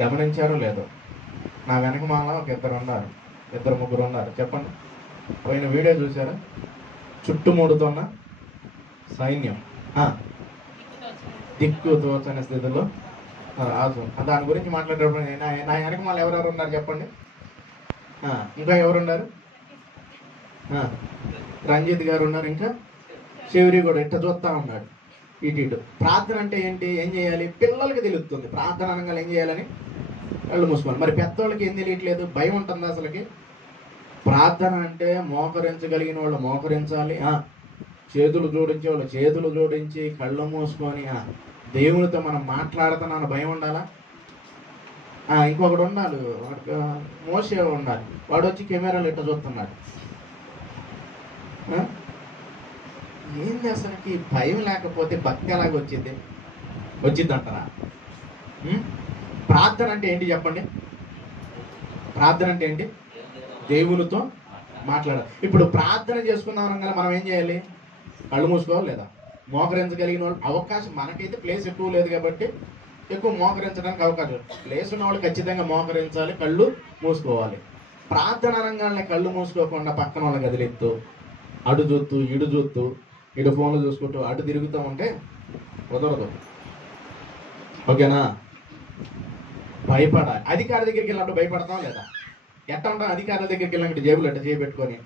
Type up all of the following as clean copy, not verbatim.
గమనించారో లేదో, నా వెనకమాల ఒక ఇద్దరు ముగ్గురు ఉన్నారు. చెప్పండి, పోయిన వీడియో చూసారా? చుట్టుముడుతున్న సైన్యం, దిక్కు తోచని స్థితిలో రాజు. దాని గురించి మాట్లాడేటప్పుడు నా వెనకమాల ఎవరెవరు ఉన్నారు చెప్పండి. ఇంకా ఎవరున్నారు? రంజిత్ గారు ఉన్నారు, ఇంకా శివరి కూడా ఇట్ట చూస్తా ఉన్నాడు ఇటు. ప్రార్థన అంటే ఏంటి, ఏం చేయాలి? పిల్లలకి తెలుస్తుంది ప్రార్థన అనగా ఏం చేయాలని. కళ్ళు మూసుకోవాలి. మరి పెద్దవాళ్ళకి ఏం తెలియట్లేదు, భయం ఉంటుంది అసలుకి. ప్రార్థన అంటే మోకరించగలిగిన వాళ్ళు మోకరించాలి, చేతులు జోడించే వాళ్ళు చేతులు జోడించి కళ్ళు మూసుకొని దేవునితో మనం మాట్లాడుతున్నాను భయం ఉండాలా. ఇంకొకడు ఉండాలి, వాడికి మోసే ఉండాలి, వాడు వచ్చి కెమెరాలు ఇట్ట చూస్తున్నాడు. ఏంది అసలుకి భయం లేకపోతే భక్తి ఎలాగ వచ్చింది అంటారా? ప్రార్థన అంటే ఏంటి చెప్పండి? ప్రార్థన అంటే ఏంటి? దేవునితో మాట్లాడాలి. ఇప్పుడు ప్రార్థన చేసుకుందాం అనగా మనం ఏం చేయాలి? కళ్ళు మూసుకోవాలి లేదా? మోకరించగలిగిన వాళ్ళు అవకాశం, మనకైతే ప్లేస్ ఎక్కువ లేదు కాబట్టి ఎక్కువ మోకరించడానికి అవకాశం. ప్లేస్ ఉన్న వాళ్ళు ఖచ్చితంగా మోకరించాలి, కళ్ళు మూసుకోవాలి. ప్రార్థన రంగాన్ని కళ్ళు మూసుకోకుండా పక్కన వాళ్ళ గదిలెత్తు, అటు చూస్తూ ఇటు చూస్తూ ఇటు ఫోన్లు చూసుకుంటూ అటు తిరుగుతూ ఉంటే కుదరదు. ఓకేనా? భయపడాలి. అధికారి దగ్గరికి వెళ్ళినప్పుడు భయపడతాం లేదా? ఎట్ట ఉంటాం? అధికారుల దగ్గరికి వెళ్ళినట్టు జేబులు ఎట్ట చేయబెట్టుకొని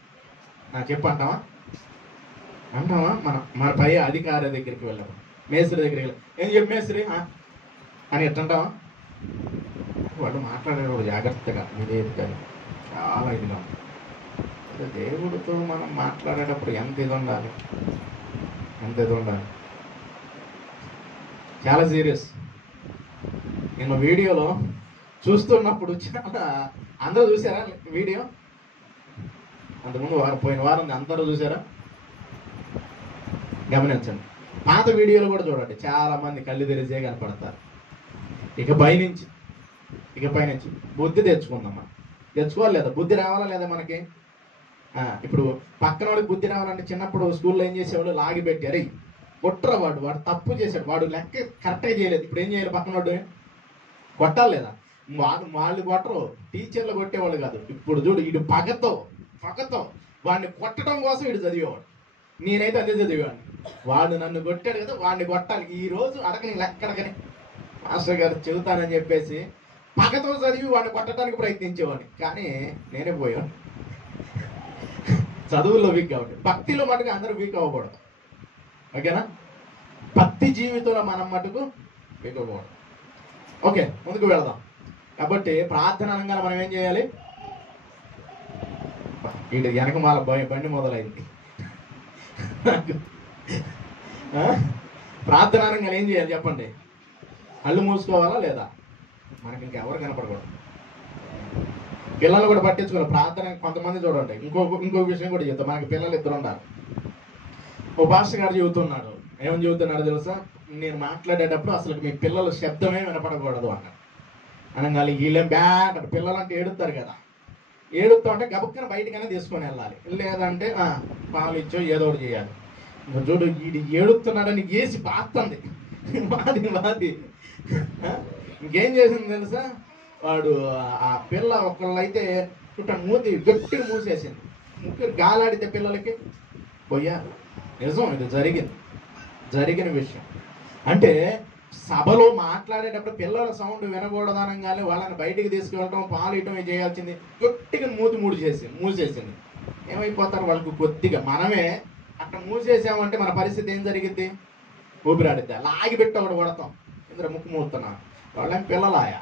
చెప్పంటావా? అంటావా? మన పై అధికారి దగ్గరికి వెళ్ళాము, మేస్త్రి దగ్గరికి వెళ్ళాం, ఏం చెప్పి మేస్త్రి అని ఎట్టంటావా? వాళ్ళు మాట్లాడేవాడు జాగ్రత్తగా నివేదిక చాలా ఇదిగా. దేవుడితో మనం మాట్లాడేటప్పుడు ఎంత ఇది ఉండాలి, చాలా సీరియస్. నేను వీడియోలో చూస్తున్నప్పుడు చాలా అందరూ చూసారా వీడియో? అంతకుముందు పోయిన వారం అందరూ చూసారా? గమనించండి. పాత వీడియోలు కూడా చూడండి, చాలా మంది కళ్ళు తెరిచే కనపడతారు. ఇకపై నుంచి బుద్ధి తెచ్చుకోవాలి లేదా? బుద్ధి రావాలా లేదా మనకి? ఇప్పుడు పక్కన వాడికి బుద్ధి రావాలంటే చిన్నప్పుడు స్కూల్లో ఏం చేసేవాళ్ళు? లాగి పెట్టారు, కొట్టరా వాడు తప్పు చేశాడు, వాడు లెక్క కరెక్ట్గా చేయలేదు, ఇప్పుడు ఏం చేయాలి? పక్కన వాడు కొట్టాలి లేదా? వాళ్ళు కొట్టరు, టీచర్లు కొట్టేవాళ్ళు కాదు. ఇప్పుడు చూడు, ఇటు పగతో వాడిని కొట్టడం కోసం ఇటు చదివేవాడు. నేనైతే అదే చదివేవాడిని. వాడు నన్ను కొట్టాడు కదా, వాడిని కొట్టాలి. ఈ రోజు అడగని లెక్కడగని మాస్టర్ గారు చెబుతానని చెప్పేసి పగతో చదివి వాడిని కొట్టడానికి ప్రయత్నించేవాడిని. కానీ నేనే పోయాను. చదువుల్లో వీక్ కాబట్టి భక్తిలో మటుకు అందరూ వీక్ అవ్వకూడదు. ఓకేనా? భక్తి జీవితంలో మనం మటుకు వీక్ అవ్వకూడదు. ఓకే, ముందుకు వెళదాం. కాబట్టి ప్రార్థన అనగానే మనం ఏం చేయాలి? ఇటు వెనక మాల బండి మొదలైంది. ప్రార్థన అనగానే ఏం చేయాలి చెప్పండి? కళ్ళు మూసుకోవాలా లేదా? మనకి ఇంకెవరు కనపడకూడదు. పిల్లలు కూడా పట్టించుకోవాలి. ప్రార్థన కొంతమంది చూడండి. ఇంకొక విషయం కూడా చెప్తాం. మనకి పిల్లలు ఇద్దరు ఉన్నారు. ఓ పాస్టర్ గారు చెబుతున్నాడు, ఏమని చెబుతున్నాడు తెలుసా? నేను మాట్లాడేటప్పుడు అసలు మీ పిల్లల శబ్దమే వినపడకూడదు అన్నాడు. అనగాలి వీళ్ళేం బ్యాడ్ పిల్లలు అంటే ఏడుస్తారు కదా, ఏడుస్తూ ఉంటే గబుక్కన బయటకైనా తీసుకొని వెళ్ళాలి, లేదంటే పాలు ఇచ్చో ఏదో ఒకటి చేయాలి. చూడు, వీడు ఏడుస్తున్నాడని వేసి బాస్తుంది మాది. ఇంకేం చేసింది తెలుసా? వాడు ఆ పిల్ల ఒకళ్ళైతే మూతి గట్టిగా మూసేసింది. ముగ్గురు గాలాడితే పిల్లలకి పోయారు. నిజం, ఇది జరిగిన విషయం. అంటే సభలో మాట్లాడేటప్పుడు పిల్లల సౌండ్ వినకూడదనగానే వాళ్ళని బయటికి తీసుకెళ్ళటం, పాలు ఇవ్వటం చేయాల్సింది. గట్టిగా మూసేసింది. ఏమైపోతారు వాళ్ళకి కొద్దిగా. మనమే అట్లా మూసేసామంటే మన పరిస్థితి ఏం జరిగింది? ఊపిరాడిద్దా లాగి పెట్టి ఒకటి కొడతాం, ఇంద్ర ముక్కు మూతున్నా, వాళ్ళేం పిల్లలాయా.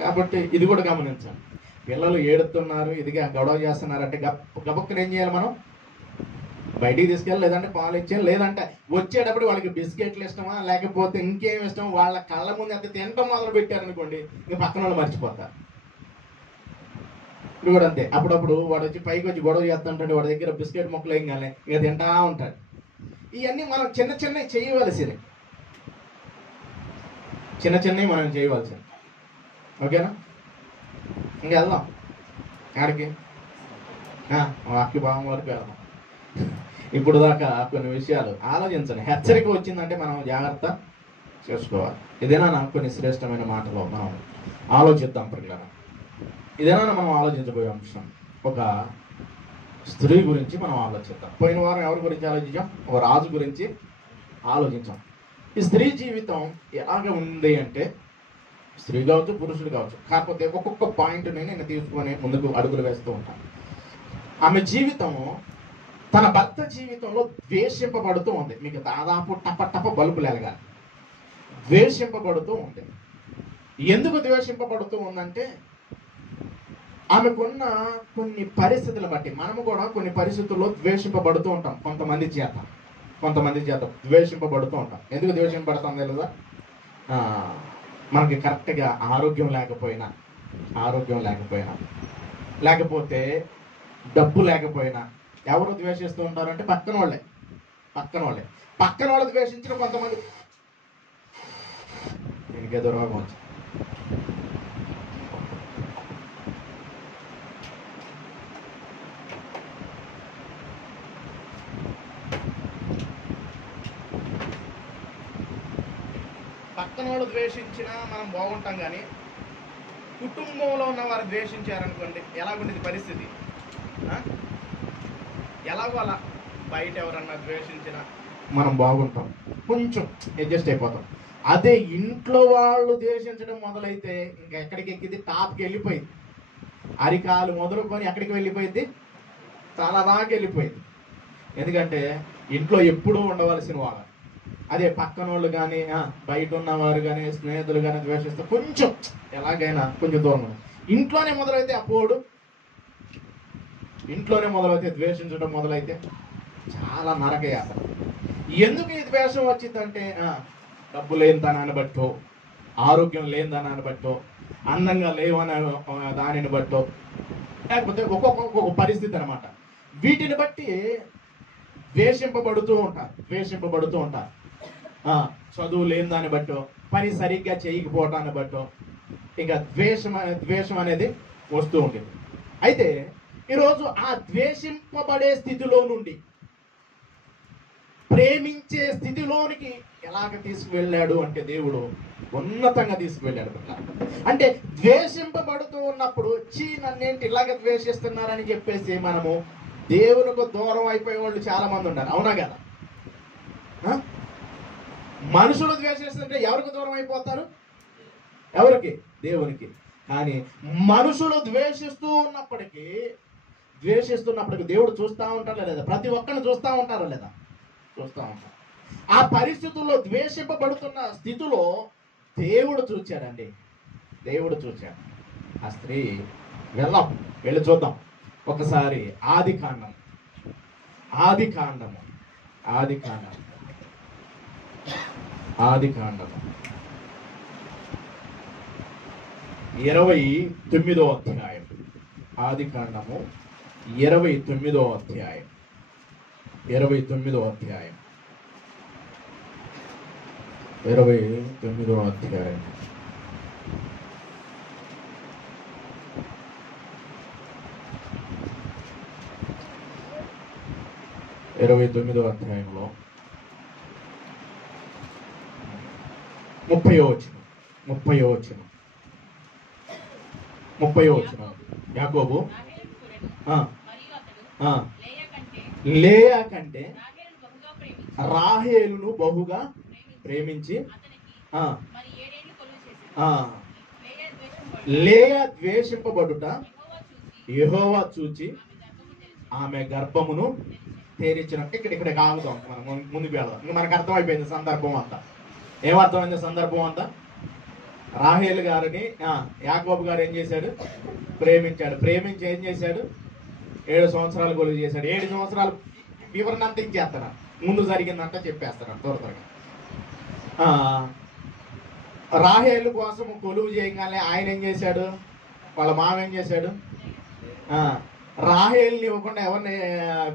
కాబట్టి ఇది కూడా గమనించాలి. పిల్లలు ఏడుతున్నారు, ఇదిగా గొడవ చేస్తున్నారంటే గబక్కన ఏం చేయాలి? మనం బయటికి తీసుకెళ్ళి, లేదంటే పాలు ఇచ్చేయాలి, లేదంటే వచ్చేటప్పుడు వాళ్ళకి బిస్కెట్లు ఇష్టమా లేకపోతే ఇంకేం ఇష్టం వాళ్ళ కళ్ళ ముందు అయితే తినటం మొదలు పెట్టారనుకోండి, ఇంక పక్కన వాళ్ళు మర్చిపోతారు. ఇప్పుడు కూడా అంతే. అప్పుడప్పుడు వాడు వచ్చి పైకి వచ్చి గొడవ చేస్తుంటాడు, వాడి దగ్గర బిస్కెట్ మొక్కలు ఏం కానీ ఇక తింటా ఉంటాడు. ఇవన్నీ మనం చిన్నవి చేయవలసినవి, మనం చేయవలసింది. ఓకేనా? ఇంక వెళ్దాం ఆడికి, వాక్య భావం వరకు వెళ్దాం. ఇప్పుడు దాకా కొన్ని విషయాలు ఆలోచించండి. హెచ్చరిక వచ్చిందంటే మనం జాగ్రత్త చేసుకోవాలి. ఇదేనా కొన్ని శ్రేష్టమైన మాటలు మనం ఆలోచిద్దాం పిల్లలు. ఇదేనా మనం ఆలోచించబోయే అంశం. ఒక స్త్రీ గురించి మనం ఆలోచిద్దాం. పోయిన వారం ఎవరి గురించి ఆలోచించాం? ఒక రాజు గురించి ఆలోచించాం. ఈ స్త్రీ జీవితం ఎలాగ ఉంది అంటే, స్త్రీ కావచ్చు పురుషుడు కావచ్చు, కాకపోతే ఒక్కొక్క పాయింట్ని నేను తీసుకొని ముందుకు అడుగులు వేస్తూ ఉంటాను. ఆమె జీవితము తన భర్త జీవితంలో ద్వేషింపబడుతూ ఉంది. మీకు దాదాపు టప బల్బులు ఎలగాలి. ద్వేషింపబడుతూ ఉంది. ఎందుకు ద్వేషింపబడుతూ ఉందంటే, ఆమెకున్న కొన్ని పరిస్థితులు బట్టి మనము కూడా కొన్ని పరిస్థితుల్లో ద్వేషింపబడుతూ ఉంటాం. కొంతమంది చేత ద్వేషింపబడుతూ ఉంటాం. ఎందుకు ద్వేషింపబడతాం తెలుసా? మనకి కరెక్ట్గా ఆరోగ్యం లేకపోయినా, లేకపోతే డబ్బు లేకపోయినా ఎవరు ద్వేషిస్తూ ఉంటారంటే పక్కన వాళ్ళు ద్వేషించిన కొంతమంది. దీనికేదో రోగం వచ్చి పక్కన వాళ్ళు ద్వేషించినా మనం బాగుంటాం, కానీ కుటుంబంలో ఉన్న వారు ద్వేషించారనుకోండి ఎలాగుండేది పరిస్థితి? ఎలాగో అలా బయట ఎవరన్నా ద్వేషించినా మనం బాగుంటాం, కొంచెం అడ్జస్ట్ అయిపోతాం. అదే ఇంట్లో వాళ్ళు ద్వేషించడం మొదలైతే ఇంకా ఎక్కడికి ఎక్కింది? టాప్కి వెళ్ళిపోయింది. అరికాలు మొదలుకొని ఎక్కడికి వెళ్ళిపోయింది? చాలా దాకా వెళ్ళిపోయింది. ఎందుకంటే ఇంట్లో ఎప్పుడూ ఉండవలసిన వాళ్ళు, అదే పక్కన వాళ్ళు కానీ బయట ఉన్నవారు కానీ స్నేహితులు కానీ ద్వేషిస్తే కొంచెం ఎలాగైనా కొంచెం దూరం. ఇంట్లోనే మొదలైతే అప్పుడు ద్వేషించడం మొదలైతే చాలా నరకయాత్ర. ఎందుకు ఈ ద్వేషం వచ్చిందంటే డబ్బు లేనితనాన్ని బట్టో, ఆరోగ్యం లేనితనాన్ని బట్టో, అందంగా లేవనే దానిని బట్టో, లేకపోతే ఒక్కొక్క పరిస్థితి అనమాట. వీటిని బట్టి ద్వేషింపబడుతూ ఉంటారు. చదువు లేని దాన్ని బట్టో, పని సరిగ్గా చేయకపోవటాన్ని బట్టో ఇంకా ద్వేషం అనేది వస్తూ ఉంటుంది. అయితే ఈరోజు ఆ ద్వేషింపబడే స్థితిలో నుండి ప్రేమించే స్థితిలోనికి ఎలాగ తీసుకువెళ్ళాడు అంటే దేవుడు ఉన్నతంగా తీసుకువెళ్ళాడు. అంటే ద్వేషింపబడుతూ ఉన్నప్పుడు నన్నేంటి ఇలాగ ద్వేషిస్తున్నారని చెప్పేసి మనము దేవునికి దూరం అయిపోయే వాళ్ళు చాలా మంది ఉన్నారు. అవునా కదా? మనుషులు ద్వేషిస్తుంటే ఎవరికి దూరం అయిపోతారు? ఎవరికి? దేవునికి. కానీ మనుషులు ద్వేషిస్తున్నప్పటికీ దేవుడు చూస్తూ ఉంటారా లేదా? ప్రతి ఒక్కరిని చూస్తూ ఉంటారా లేదా? చూస్తూ ఉంటారు. ఆ పరిస్థితుల్లో ద్వేషింపబడుతున్న స్థితిలో దేవుడు చూచాడండి. ఆ స్త్రీ వెళ్ళి చూద్దాం ఒకసారి. ఆది కాండము 29వ అధ్యాయం. ఆది కాండము 29వ అధ్యాయం. 29వ అధ్యాయం. ఇరవై 29వ అధ్యాయంలో 30వ వచనం. యాకోబు లేయా కంటే రాహేలును బహుగా ప్రేమించి లేయా ద్వేషింపబడుట యెహోవా చూచి ఆమె గర్భమును తెరిచిన. ఇక్కడ ఆగుతాం, మనం ముందుకు వెళ్దాం. ఇంకా మనకు అర్థమైపోయింది సందర్భం అంతా. ఏమర్థమైంది సందర్భం అంతా? రాహేలు గారిని యాకోబు గారు ఏం చేశాడు? ప్రేమించి ఏం చేశాడు? 7 సంవత్సరాలు కొలువు చేశాడు. 7 సంవత్సరాలు వివరణ అంతా ఇచ్చేస్తాను, ముందు జరిగిందంతా చెప్పేస్తాను త్వరగా. రాహేలు కోసం కొలువు చేయగానే ఆయన ఏం చేశాడు? వాళ్ళ మామ ఏం చేశాడు? రాహేల్ని ఇవ్వకుండా ఎవరిని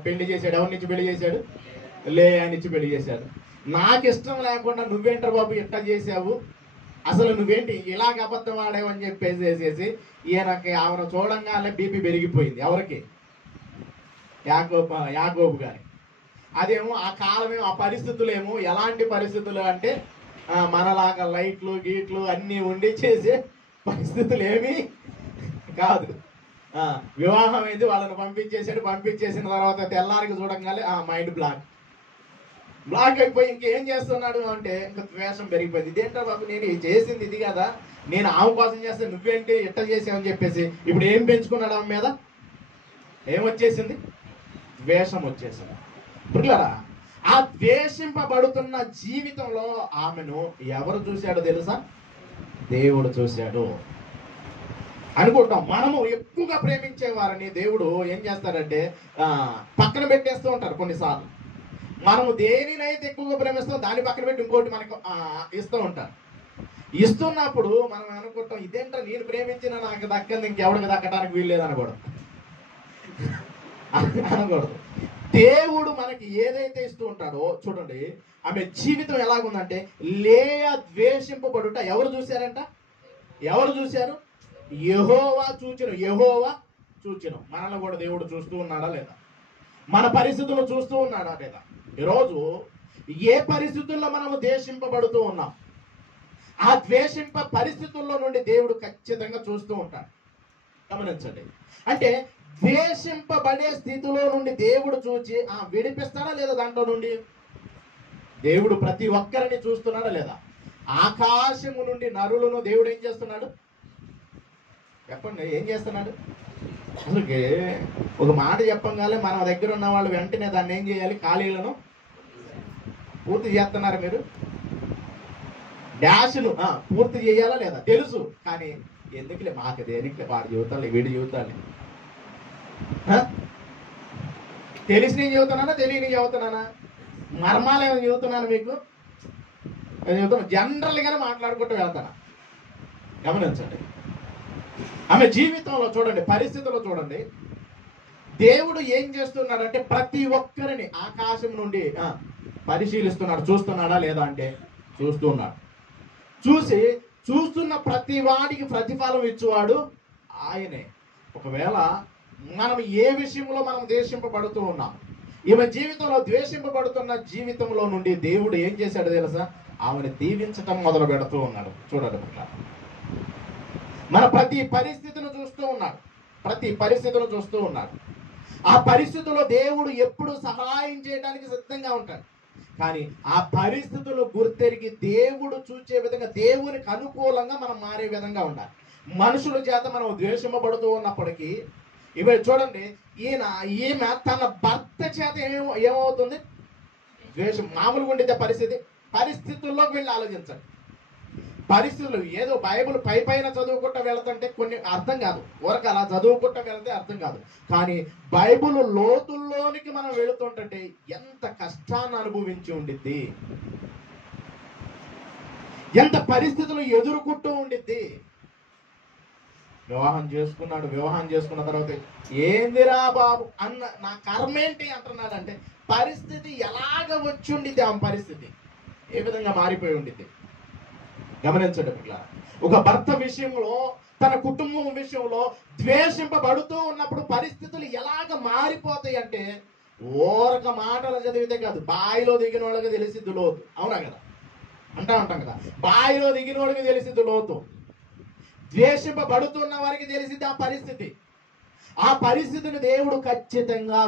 పెళ్లి చేశాడు? ఎవరినిచ్చి పెళ్లి చేశాడు? లేయానిచ్చి పెళ్లి చేశాడు. నాకు ఇష్టం లేకుండా నువ్వేంటర్ బాబు ఇట్లా చేసావు, అసలు నువ్వేంటి ఇలాగ అబద్ధం ఆడావని చెప్పేసేసి ఈయనకి ఆమెను చూడంగానే బీపీ పెరిగిపోయింది. ఎవరికి? యాకోబు గారి. అదేమో ఆ కాలమేమో, ఆ పరిస్థితులేమో ఎలాంటి పరిస్థితులు అంటే మనలాగా లైట్లు గీట్లు అన్నీ ఉండి చేసే పరిస్థితులు ఏమీ కాదు. వివాహం అయింది, వాళ్ళని పంపించేసాడు. పంపించేసిన తర్వాత తెల్లారికి చూడంగానే మైండ్ బ్లాక్ అయిపోయి ఇంకేం చేస్తున్నాడు అంటే ఇంకా ద్వేషం పెరిగిపోయింది. ఇదేంటో బాబు, నేను చేసింది ఇది కదా, నేను ఆమె కోసం చేస్తే నువ్వేంటి ఇట్ట చేసావని చెప్పేసి ఇప్పుడు ఏం పెంచుకున్నాడు ఆమె మీద? ఏమొచ్చేసింది? ద్వేషం వచ్చేసింది. పిల్లరా, ఆ ద్వేషింపబడుతున్న జీవితంలో ఆమెను ఎవరు చూశాడో తెలుసా? దేవుడు చూశాడు అనుకుంటాం. మనము ఎక్కువగా ప్రేమించే వారిని దేవుడు ఏం చేస్తాడంటే పక్కన పెట్టేస్తూ ఉంటారు. కొన్నిసార్లు మనము దేనినైతే ఎక్కువగా ప్రేమిస్తాం దాన్ని పక్కన పెట్టి ఇంకోటి మనకు ఇస్తూ ఉంటారు. ఇస్తున్నప్పుడు మనం అనుకుంటాం, ఇదేంటో నేను ప్రేమించిన నాకు దక్కంది ఇంకెవరికి దక్కడానికి వీల్లేదు అనకూడదు. దేవుడు మనకి ఏదైతే ఇస్తూ ఉంటాడో చూడండి, ఆమె జీవితం ఎలాగుందంటే లేయా ద్వేషింపబడుట ఎవరు చూశారంట? ఎవరు చూశారు? యెహోవా చూచెను. యెహోవా చూచెను. మనల్ని కూడా దేవుడు చూస్తూ ఉన్నాడా లేదా? మన పరిస్థితులు చూస్తూ ఉన్నాడా లేదా? ఈరోజు ఏ పరిస్థితుల్లో మనము ద్వేషింపబడుతూ ఉన్నాం, ఆ ద్వేషింప పరిస్థితుల్లో నుండి దేవుడు ఖచ్చితంగా చూస్తూ ఉంటాడు. గమనించండి. అంటే ద్వేషింపబడే స్థితిలో నుండి దేవుడు చూచి విడిపిస్తాడా లేదా? దాంట్లో నుండి దేవుడు ప్రతి ఒక్కరిని చూస్తున్నాడా లేదా? ఆకాశము నుండి నరులను దేవుడు ఏం చేస్తున్నాడు చెప్పండి? ఏం చేస్తున్నాడు? అసలు ఒక మాట చెప్పంగానే మన దగ్గర ఉన్న వాళ్ళు వెంటనే దాన్ని ఏం చేయాలి? ఖాళీలను పూర్తి చేస్తున్నారు. మీరు డాష్ను పూర్తి చేయాలా లేదా తెలుసు, కానీ ఎందుకులే మాకు దేనికి, వాడి జీవితాలు వీడి జీవితాలు తెలిసి నేను చెబుతున్నానా తెలియని చెబుతున్నానా? మర్మాలు ఏమైనా చెబుతున్నాను మీకు? చెబుతున్నా జనరల్గానే మాట్లాడుకుంటూ వెళ్తాను. గమనించండి. ఆమె జీవితంలో చూడండి, పరిస్థితుల్లో చూడండి, దేవుడు ఏం చేస్తున్నాడంటే ప్రతి ఒక్కరిని ఆకాశం నుండి పరిశీలిస్తున్నాడు. చూస్తున్నాడా లేదా అంటే చూస్తున్నాడు. చూస్తున్న ప్రతి వాడికి ప్రతిఫలం ఇచ్చేవాడు ఆయనే. ఒకవేళ మనం ఏ విషయంలో మనం ద్వేషింపబడుతూ ఉన్నాం, ఈమె జీవితంలో ద్వేషింపబడుతున్న జీవితంలో నుండి దేవుడు ఏం చేశాడు తెలుసా? ఆమెను దీవించటం మొదలు పెడుతూ ఉన్నాడు. చూడండి, మన ప్రతి పరిస్థితిని చూస్తూ ఉన్నాడు. ప్రతి పరిస్థితిని చూస్తూ ఉన్నాడు. ఆ పరిస్థితుల్లో దేవుడు ఎప్పుడు సహాయం చేయడానికి సిద్ధంగా ఉంటాడు. కానీ ఆ పరిస్థితులు గుర్తెరిగి దేవుడు చూచే విధంగా, దేవునికి అనుకూలంగా మనం మారే విధంగా ఉండాలి. మనుషుల చేత మనం ద్వేషింపబడుతూ ఉన్నప్పటికీ ఇవి చూడండి, ఈమె తన భర్త చేత ఏమవుతుంది? ద్వేషం. మామూలుగా ఉండితే పరిస్థితుల్లోకి వెళ్ళి ఆలోచించండి. పరిస్థితులు ఏదో బైబిల్ పైన చదువుకుంటూ వెళుతుంటే కొన్ని అర్థం కాదు, ఊరక అలా చదువుకుంటూ వెళితే అర్థం కాదు. కానీ బైబిల్ లోతుల్లోనికి మనం వెళుతుంటే ఎంత కష్టాన్ని అనుభవించి ఉండిద్ది, ఎంత పరిస్థితులు ఎదుర్కొంటూ ఉండిద్ది. వివాహం చేసుకున్నాడు. వివాహం చేసుకున్న తర్వాత ఏందిరా బాబు అన్న నా కర్మ ఏంటి అంటున్నాడంటే పరిస్థితి ఎలాగ వచ్చి ఉండిద్ది, ఆమె పరిస్థితి ఏ విధంగా మారిపోయి ఉండిద్ది. గమనించండి. ఇట్లా ఒక భర్త విషయంలో, తన కుటుంబం విషయంలో ద్వేషింపబడుతూ ఉన్నప్పుడు పరిస్థితులు ఎలాగ మారిపోతాయి అంటే ఓరక మాటలు చదివితే కాదు, బాయిలో దిగిన వాళ్ళకి తెలిసిద్దు లోతు. అవునా కదా? ఉంటాం కదా, బాయిలో దిగిన వాడికి తెలిసిద్దు లోతు. ద్వేషింపబడుతున్న వారికి తెలిసిద్ది ఆ పరిస్థితి. ఆ పరిస్థితిని దేవుడు ఖచ్చితంగా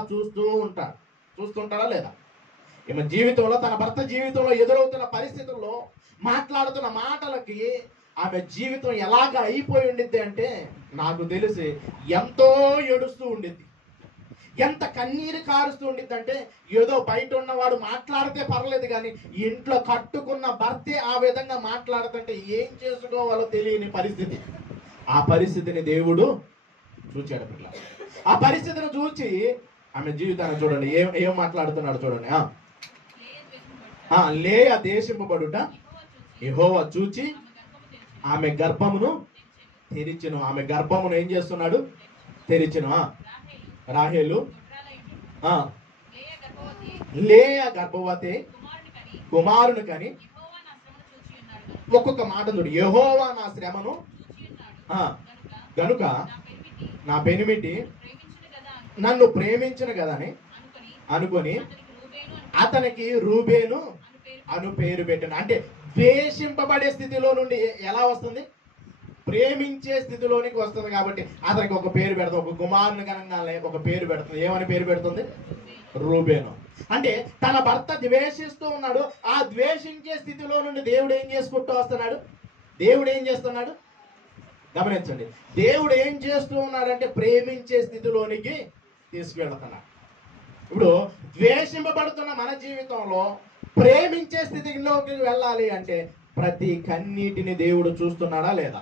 చూస్తుంటాడా లేదా? ఈమె జీవితంలో, తన భర్త జీవితంలో ఎదురవుతున్న పరిస్థితుల్లో మాట్లాడుతున్న మాటలకి ఆమె జీవితం ఎలాగ అయిపోయి ఉండిద్ది అంటే నాకు తెలిసి ఎంతో ఏడుస్తూ ఉండిద్ది, ఎంత కన్నీరు కారుస్తూ ఉండిద్ది అంటే ఏదో బయట ఉన్నవాడు మాట్లాడితే పర్లేదు, కానీ ఇంట్లో కట్టుకున్న భర్తే ఆ విధంగా మాట్లాడుతుంటే ఏం చేసుకోవాలో తెలియని పరిస్థితి. ఆ పరిస్థితిని దేవుడు చూచాడు. పిల్ల ఆ పరిస్థితిని చూచి ఆమె జీవితాన్ని చూడండి ఏం మాట్లాడుతున్నాడు చూడండి. లేయా ద్వేషింపబడుట యెహోవా చూచి ఆమె గర్భమును తెరిచెను. ఆమె గర్భమును ఏం చేస్తున్నాడు? తెరిచెను. రాహేలు లేయా గర్భవతి కుమారుని కని. ఒక్కొక్క మాట చూడు. యెహోవా నా శ్రమను గనుక నా పెనిమిటి నన్ను ప్రేమించిన కదని అనుకొని అతనికి రూబేను అను పేరు పెట్టాను. అంటే ద్వేషింపబడే స్థితిలో నుండి ఎలా వస్తుంది? ప్రేమించే స్థితిలోనికి వస్తుంది. కాబట్టి అతనికి ఒక పేరు పెడుతుంది. ఒక కుమారుని కనంగానే ఒక పేరు పెడుతుంది. ఏమని పేరు పెడుతుంది? రూబేను. అంటే తన భర్త ద్వేషిస్తూ ఉన్నాడు. ఆ ద్వేషించే స్థితిలో నుండి దేవుడు ఏం చేసుకుంటూ వస్తున్నాడు? దేవుడు ఏం చేస్తున్నాడు? గమనించండి. దేవుడు ఏం చేస్తూ ఉన్నాడంటే ప్రేమించే స్థితిలోనికి తీసుకువెళ్తున్నాడు. ఇప్పుడు ద్వేషింపబడుతున్న మన జీవితంలో ప్రేమించే స్థితిలోకి వెళ్ళాలి అంటే ప్రతి కన్నీటిని దేవుడు చూస్తున్నాడా లేదా?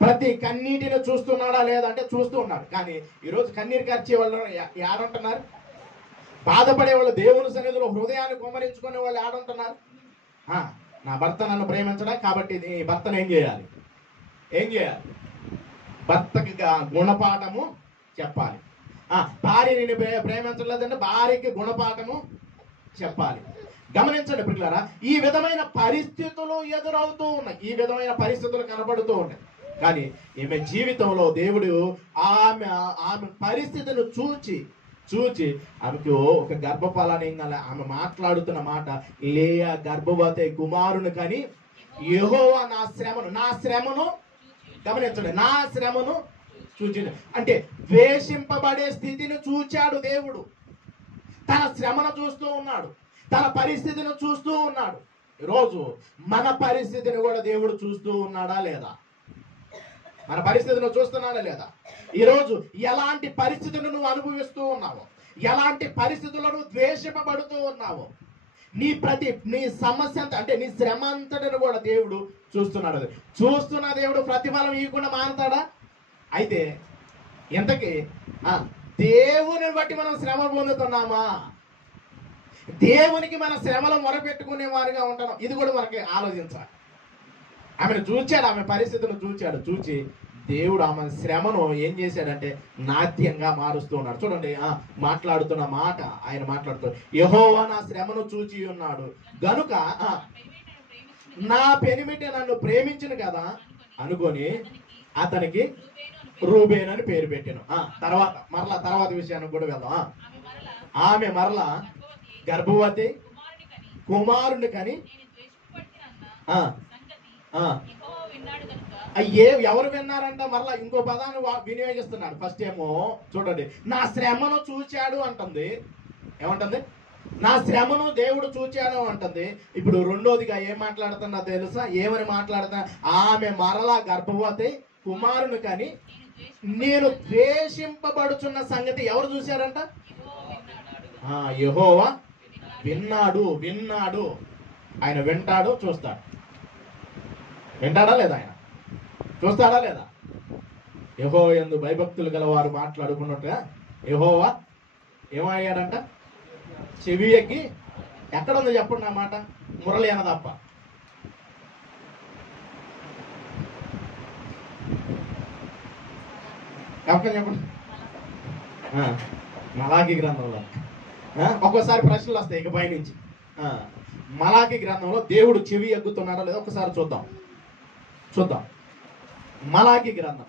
ప్రతి కన్నీటిని చూస్తున్నాడా లేదా అంటే చూస్తూ ఉన్నాడు. కానీ ఈరోజు కన్నీరు కార్చే వాళ్ళు ఏడుంటున్నారు? బాధపడే వాళ్ళు, దేవుని సన్నిధిలో హృదయాన్ని కుమ్మరించుకునే వాళ్ళు ఏడుంటున్నారు? నా భర్త నన్ను ప్రేమించడా కాబట్టి నీ భర్తను ఏం చేయాలి? భర్తకి గుణపాఠము చెప్పాలి. భార్య నేను ప్రేమించలేదంటే భార్యకి గుణపాఠము చెప్పాలి. గమనించండి ప్రియులారా, ఈ విధమైన పరిస్థితులు ఎదురవుతూ ఉన్నాయి. ఈ విధమైన పరిస్థితులు కనబడుతూ ఉన్నాయి. కానీ ఈమె జీవితంలో దేవుడు ఆమె పరిస్థితిని చూచి ఆమెకు ఒక గర్భఫలాన్ని ఆమె మాట్లాడుతున్న మాట, లేయా గర్భవతి కుమారుని కానీ యెహోవా నా శ్రమను గమనించండి, నా శ్రమను చూచి. అంటే ద్వేషింపబడే స్థితిని చూచాడు దేవుడు. తన శ్రమను చూస్తూ ఉన్నాడు, తన పరిస్థితిని చూస్తూ ఉన్నాడు. ఈరోజు మన పరిస్థితిని కూడా దేవుడు చూస్తూ ఉన్నాడా లేదా? మన పరిస్థితిని చూస్తున్నాడా లేదా? ఈరోజు ఎలాంటి పరిస్థితులను నువ్వు అనుభవిస్తూ ఉన్నావో, ఎలాంటి పరిస్థితులను ద్వేషింపబడుతూ ఉన్నావో, నీ సమస్య అంటే నీ శ్రమ అంతటిని కూడా దేవుడు చూస్తున్నాడు. చూస్తున్న దేవుడు ప్రతిఫలం ఇవ్వకుండా మానతాడా? అయితే ఇంతకీ దేవుని బట్టి మనం శ్రమ పొందుతున్నామా? దేవునికి మన శ్రమలో మొరపెట్టుకునే వారిగా ఉంటాం? ఇది కూడా మనకి ఆలోచించాలి. ఆమెను చూచాడు, ఆమె పరిస్థితులను చూచి దేవుడు ఆమె శ్రమను ఏం చేశాడంటే నాట్యంగా మారుస్తూ ఉన్నాడు. చూడండి, మాట్లాడుతున్న మాట ఆయన మాట్లాడుతూ, యెహోవా నా శ్రమను చూచి ఉన్నాడు గనుక నా పెనిమిటి నన్ను ప్రేమించును కదా అనుకొని అతనికి రూబేను అని పేరు పెట్టాను. తర్వాత విషయానికి కూడా వెళ్దాం. ఆమె మరలా గర్భవతి కుమారుని కని ఎవరు విన్నారంట? మరలా ఇంకో పదాన్ని వినియోగిస్తున్నాడు. ఫస్ట్ ఏమో చూడండి, నా శ్రమను చూచాడు అంటుంది. ఏమంటుంది? నా శ్రమను దేవుడు చూచాడు అంటుంది. ఇప్పుడు రెండోదిగా ఏం మాట్లాడుతున్నా తెలుసా? ఏమని మాట్లాడుతున్నా? ఆమె మరలా గర్భవతి కుమారుని కానీ నేను ద్వేషింపబడుచున్న సంగతి ఎవరు చూశారంట? యెహోవా విన్నాడు. ఆయన వింటాడు, చూస్తాడు. వింటాడా లేదా? ఆయన చూస్తాడా లేదా? యెహోవా యందు భయభక్తులు గల వారు మాట్లాడుకున్నట్టుగా యెహోవా ఏమయ్యాడంట? చెవి ఎక్కి. ఎక్కడ ఉందో చెప్పండి నా మాట. మురళి అన్న తప్ప చెప్పండి. మలాకి గ్రంథంలో ఒక్కోసారి ప్రశ్నలు వస్తాయి ఇక పైనుంచి. మలాకి గ్రంథంలో దేవుడు చెవి ఎగ్గుతున్నాడో లేదో ఒకసారి చూద్దాం. మలాకి గ్రంథం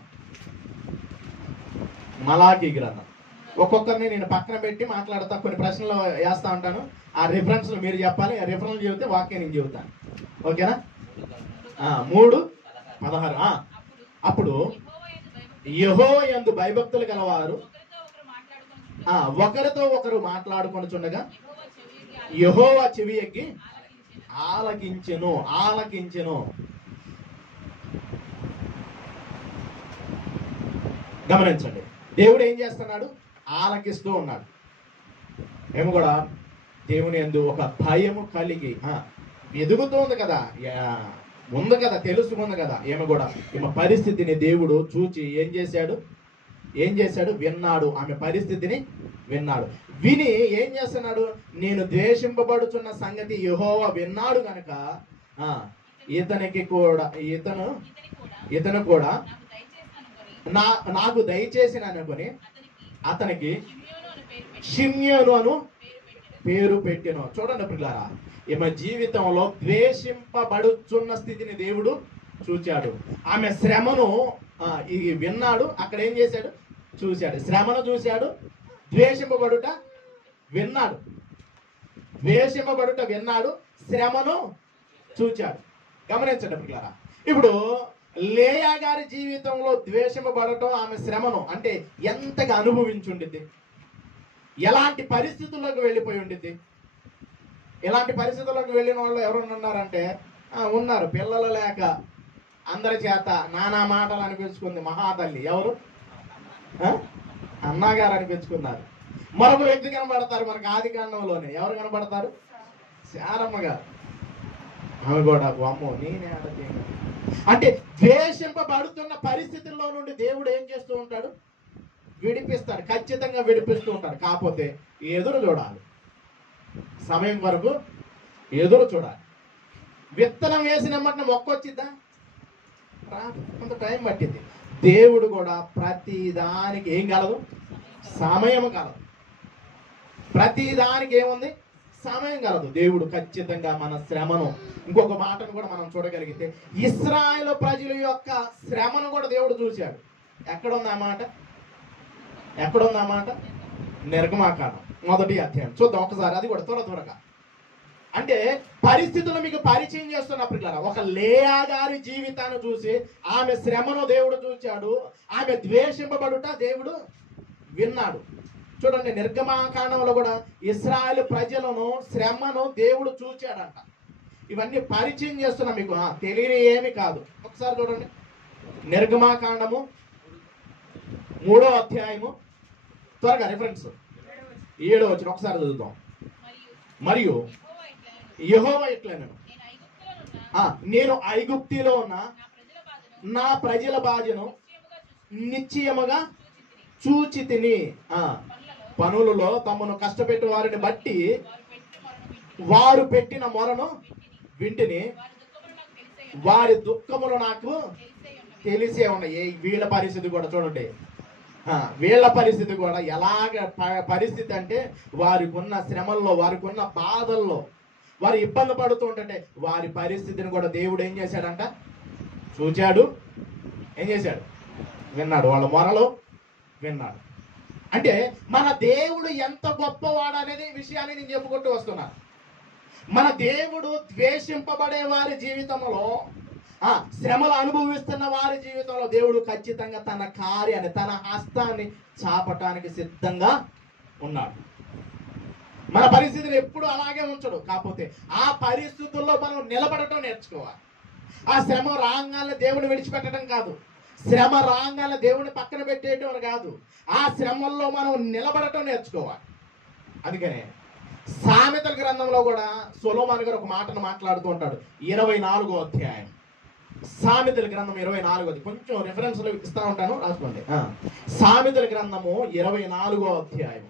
ఒక్కొక్కరిని నేను పక్కన పెట్టి మాట్లాడతా, కొన్ని ప్రశ్నలు వేస్తా ఉంటాను. ఆ రిఫరెన్స్లు మీరు చెప్పాలి. ఆ రిఫరెన్స్ చెబితే వాక్యం నేను చెబుతాను. ఓకేనా? 3:16 అప్పుడు యెహోవా యందు భయభక్తులు గలవారు ఒకరితో ఒకరు మాట్లాడుకొనుచుండగా యెహోవా చెవి ఎక్కి ఆలకించెను. గమనించండి, దేవుడు ఏం చేస్తున్నాడు? ఆలకిస్తూ ఉన్నాడు. ఏమో కూడా దేవుని యందు ఒక భయము కలిగి ఎదుగుతోంది కదా, ఉంది కదా, తెలుసుకుంది కదా. ఏమో కూడా ఈమె పరిస్థితిని దేవుడు చూచి ఏం చేశాడు? విన్నాడు. ఆమె పరిస్థితిని విన్నాడు. విని ఏం చేస్తున్నాడు? నేను ద్వేషింపబడుచున్న సంగతి యెహోవా విన్నాడు గనక ఇతను కూడా నాకు దయచేసి అనుకొని అతనికి షిమ్యోను అను పేరు పెట్టెను. చూడండి ప్రియులారా, ఈమె జీవితంలో ద్వేషింపబడుచున్న స్థితిని దేవుడు చూచాడు. ఆమె శ్రమను విన్నాడు. అక్కడ ఏం చేశాడు? చూశాడు. శ్రమను చూశాడు, ద్వేషింపబడుట విన్నాడు. శ్రమను చూచాడు. గమనించండి పిల్లరా. ఇప్పుడు లేయా గారి జీవితంలో ద్వేషింపబడటం, ఆమె శ్రమను అంటే ఎంతగా అనుభవించుండిద్ది, ఎలాంటి పరిస్థితుల్లోకి వెళ్ళిపోయి ఉండిద్ది. ఇలాంటి పరిస్థితుల్లోకి వెళ్ళిన వాళ్ళు ఎవరు ఉన్నారంటే ఉన్నారు. పిల్లలు లేక అందరి చేత నానా మాటలు అనిపించుకుంది మహాతల్లి. ఎవరు? అన్నగారు అనిపించుకున్నారు. మరొక వ్యక్తి కనబడతారు మనకు ఆది కాండంలోనే. ఎవరు కనబడతారు? శారమ్మ గారు. ఆమె కూడా అమ్మో నేనే అంటే ద్వేషింపబడుతున్న పరిస్థితుల్లో నుండి దేవుడు ఏం చేస్తూ ఉంటాడు? విడిపిస్తాడు, ఖచ్చితంగా విడిపిస్తూ ఉంటాడు. కాకపోతే ఎదురు చూడాలి, సమయం వరకు ఎదురు చూడాలి. విత్తనం వేసిన మట్టిన మొక్క వచ్చిద్దా? రాదు, కొంత టైం పట్టింది. దేవుడు కూడా ప్రతి దానికి ఏం కలదు? సమయం కలదు. ప్రతి దానికి ఏముంది? సమయం కలదు. దేవుడు ఖచ్చితంగా మన శ్రమను, ఇంకొక మాటను కూడా మనం చూడగలిగితే, ఇశ్రాయేలు ప్రజల యొక్క శ్రమను కూడా దేవుడు చూశాడు. ఎక్కడుంది ఆ మాట? ఎక్కడుంది ఆ మాట? నిర్గమాకాండం 1వ అధ్యాయం చూద్దాం ఒకసారి. అది కూడా త్వరగా. అంటే పరిస్థితులు మీకు పరిచయం చేస్తున్నప్పుడు ఒక లేయా గారి జీవితాన్ని చూసి ఆమె శ్రమను దేవుడు చూశాడు, ఆమె ద్వేషింపబడుట దేవుడు విన్నాడు. చూడండి, నిర్గమాకాండంలో కూడా ఇశ్రాయేలు ప్రజలను శ్రమను దేవుడు చూచాడంట. ఇవన్నీ పరిచయం చేస్తున్నా మీకు, తెలియని ఏమి కాదు. ఒకసారి చూడండి, నిర్గమాకాండము 3వ అధ్యాయము త్వరగా రిఫరెన్స్ 7వ వచనం ఒకసారి చదువుతాం. మరియు యెహోవా ఇట్లనెను, నేను ఐగుప్తిలో ఉన్న నా ప్రజల బాధను నిశ్చయముగా చూచి తిని, పనులలో తమను కష్టపెట్టు వారిని బట్టి వారు పెట్టిన మొరను వింటిని, వారి దుఃఖములు నాకు తెలిసే ఉన్నాయి. వీళ్ళ పరిస్థితి కూడా చూడండి, వీళ్ళ పరిస్థితి కూడా ఎలాగ పరిస్థితి అంటే, వారికి ఉన్న శ్రమల్లో, వారికి ఉన్న బాధల్లో వారు ఇబ్బంది పడుతూ ఉంటే వారి పరిస్థితిని కూడా దేవుడు ఏం చేశాడంట? చూచాడు. ఏం చేశాడు? విన్నాడు. వాళ్ళ మొరలు విన్నాడు. అంటే మన దేవుడు ఎంత గొప్పవాడు అనేది విషయాన్ని నేను చెప్పుకుంటూ వస్తున్నాను. మన దేవుడు ద్వేషింపబడే వారి జీవితంలో, శ్రమలు అనుభవిస్తున్న వారి జీవితంలో దేవుడు ఖచ్చితంగా తన కార్యాన్ని, తన హస్తాన్ని చాపటానికి సిద్ధంగా ఉన్నాడు. మన పరిస్థితులు ఎప్పుడు అలాగే ఉంచడు. కాకపోతే ఆ పరిస్థితుల్లో మనం నిలబడటం నేర్చుకోవాలి. ఆ శ్రమ రాగానే దేవుని విడిచిపెట్టడం కాదు, శ్రమ రాగానే దేవుని పక్కన పెట్టేయటం కాదు, ఆ శ్రమల్లో మనం నిలబడటం నేర్చుకోవాలి. అందుకనే సామెతల గ్రంథంలో కూడా సొలొమోను గారు ఒక మాటను మాట్లాడుతూ ఉంటాడు. 24వ అధ్యాయం సామెతల గ్రంథం 24వ, కొంచెం రిఫరెన్స్లు ఇస్తా ఉంటాను, రాసుకోండి. సామెతల గ్రంథము 24వ అధ్యాయం,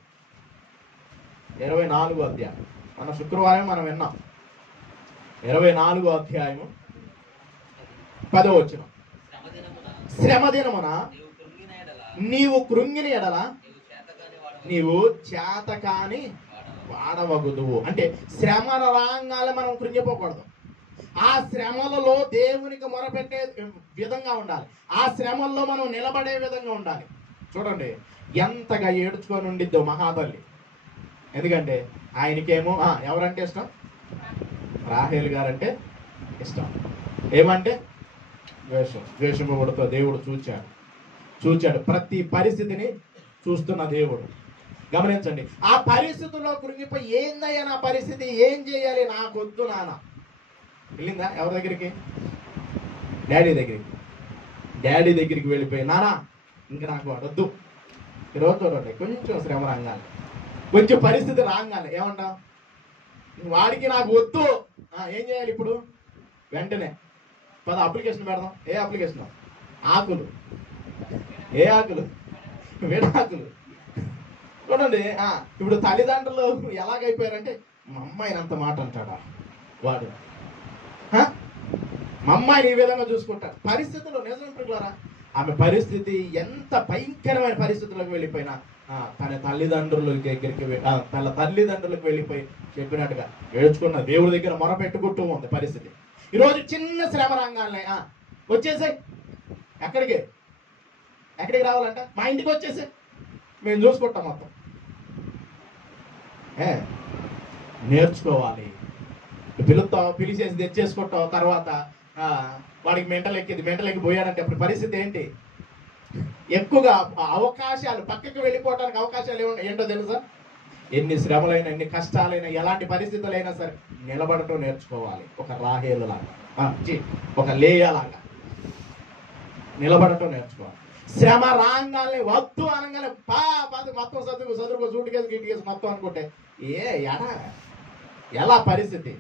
24వ అధ్యాయం మన శుక్రవారం మనం విన్నాం. 24వ అధ్యాయము 10వ వచనం, శ్రమ దినమున నీవు కృంగిన ఎడల నీవు చేతకాని వాడవగుదువు. అంటే శ్రమ రాగానే మనం కృంగిపోకూడదు. ఆ శ్రమలలో దేవునికి మొరపెట్టే విధంగా ఉండాలి. ఆ శ్రమల్లో మనం నిలబడే విధంగా ఉండాలి. చూడండి ఎంతగా ఏడ్చుకొని ఉండిద్దో మహాతల్లి. ఎందుకంటే ఆయనకేమో ఎవరంటే ఇష్టం? రాహేల్ గారంటే ఇష్టం. ఏమంటే ద్వేషింపబడుతో దేవుడు చూచాడు. ప్రతి పరిస్థితిని చూస్తున్న దేవుడు. గమనించండి, ఆ పరిస్థితుల్లో కృంగిపోయి ఏందయ్యా నా పరిస్థితి, ఏం చేయాలి, నాకొద్దు నాన్న. వెళ్ళిందా ఎవరి దగ్గరికి? డాడీ దగ్గరికి వెళ్ళిపోయి, నానా ఇంక నాకు వద్దు. ఈరోజు చూడండి, కొంచెం శ్రమ రాగాలి, కొంచెం పరిస్థితి రాగాలి ఏమంటాం? వాడికి నాకు వద్దు. ఏం చేయాలి ఇప్పుడు? వెంటనే అప్లికేషన్ పెడదాం. ఏ అప్లికేషన్? ఆకులు. ఏ ఆకులు? విడాకులు. చూడండి, ఇప్పుడు తల్లిదండ్రులు ఎలాగైపోయారంటే, మా అమ్మాయిని అంత మాట అంటాడా వాడు, మా అమ్మాయిని ఈ విధంగా చూసుకుంటారు. పరిస్థితులు నిజం పిల్లరా, ఆమె పరిస్థితి ఎంత భయంకరమైన పరిస్థితులకు వెళ్ళిపోయినా తన తల్లిదండ్రుల తల్లిదండ్రులకు వెళ్ళిపోయి చెప్పినట్టుగా ఏడ్చుకున్న దేవుడి దగ్గర మొరపెట్టుకుంటూ ఉంది పరిస్థితి. ఈరోజు చిన్న శ్రమ రంగాలే వచ్చేసాయి. ఎక్కడికి రావాలంట? మా ఇంటికి వచ్చేసి మేము చూసుకుంటాం మొత్తం. నేర్చుకోవాలి. పిలిచేసి తెచ్చేసుకుంటావు, తర్వాత వాడికి మెంటల్ ఎక్కింది, మెంటల్ ఎక్కిపోయాడంటే అప్పుడు పరిస్థితి ఏంటి? ఎక్కువగా అవకాశాలు పక్కకి వెళ్ళిపోవడానికి అవకాశాలు ఏంటో తెలుసా? ఎన్ని శ్రమలైనా, ఎన్ని కష్టాలైనా, ఎలాంటి పరిస్థితులైనా సరే నిలబడటం నేర్చుకోవాలి. ఒక రాహేలులాగా, ఒక లేయలాగా నిలబడటం నేర్చుకోవాలి. శ్రమ రాగానే వద్దు అనగానే మొత్తం చదువుకో సూటి కేసు గిట్టి కేసు మొత్తం అనుకుంటే ఎలా పరిస్థితి?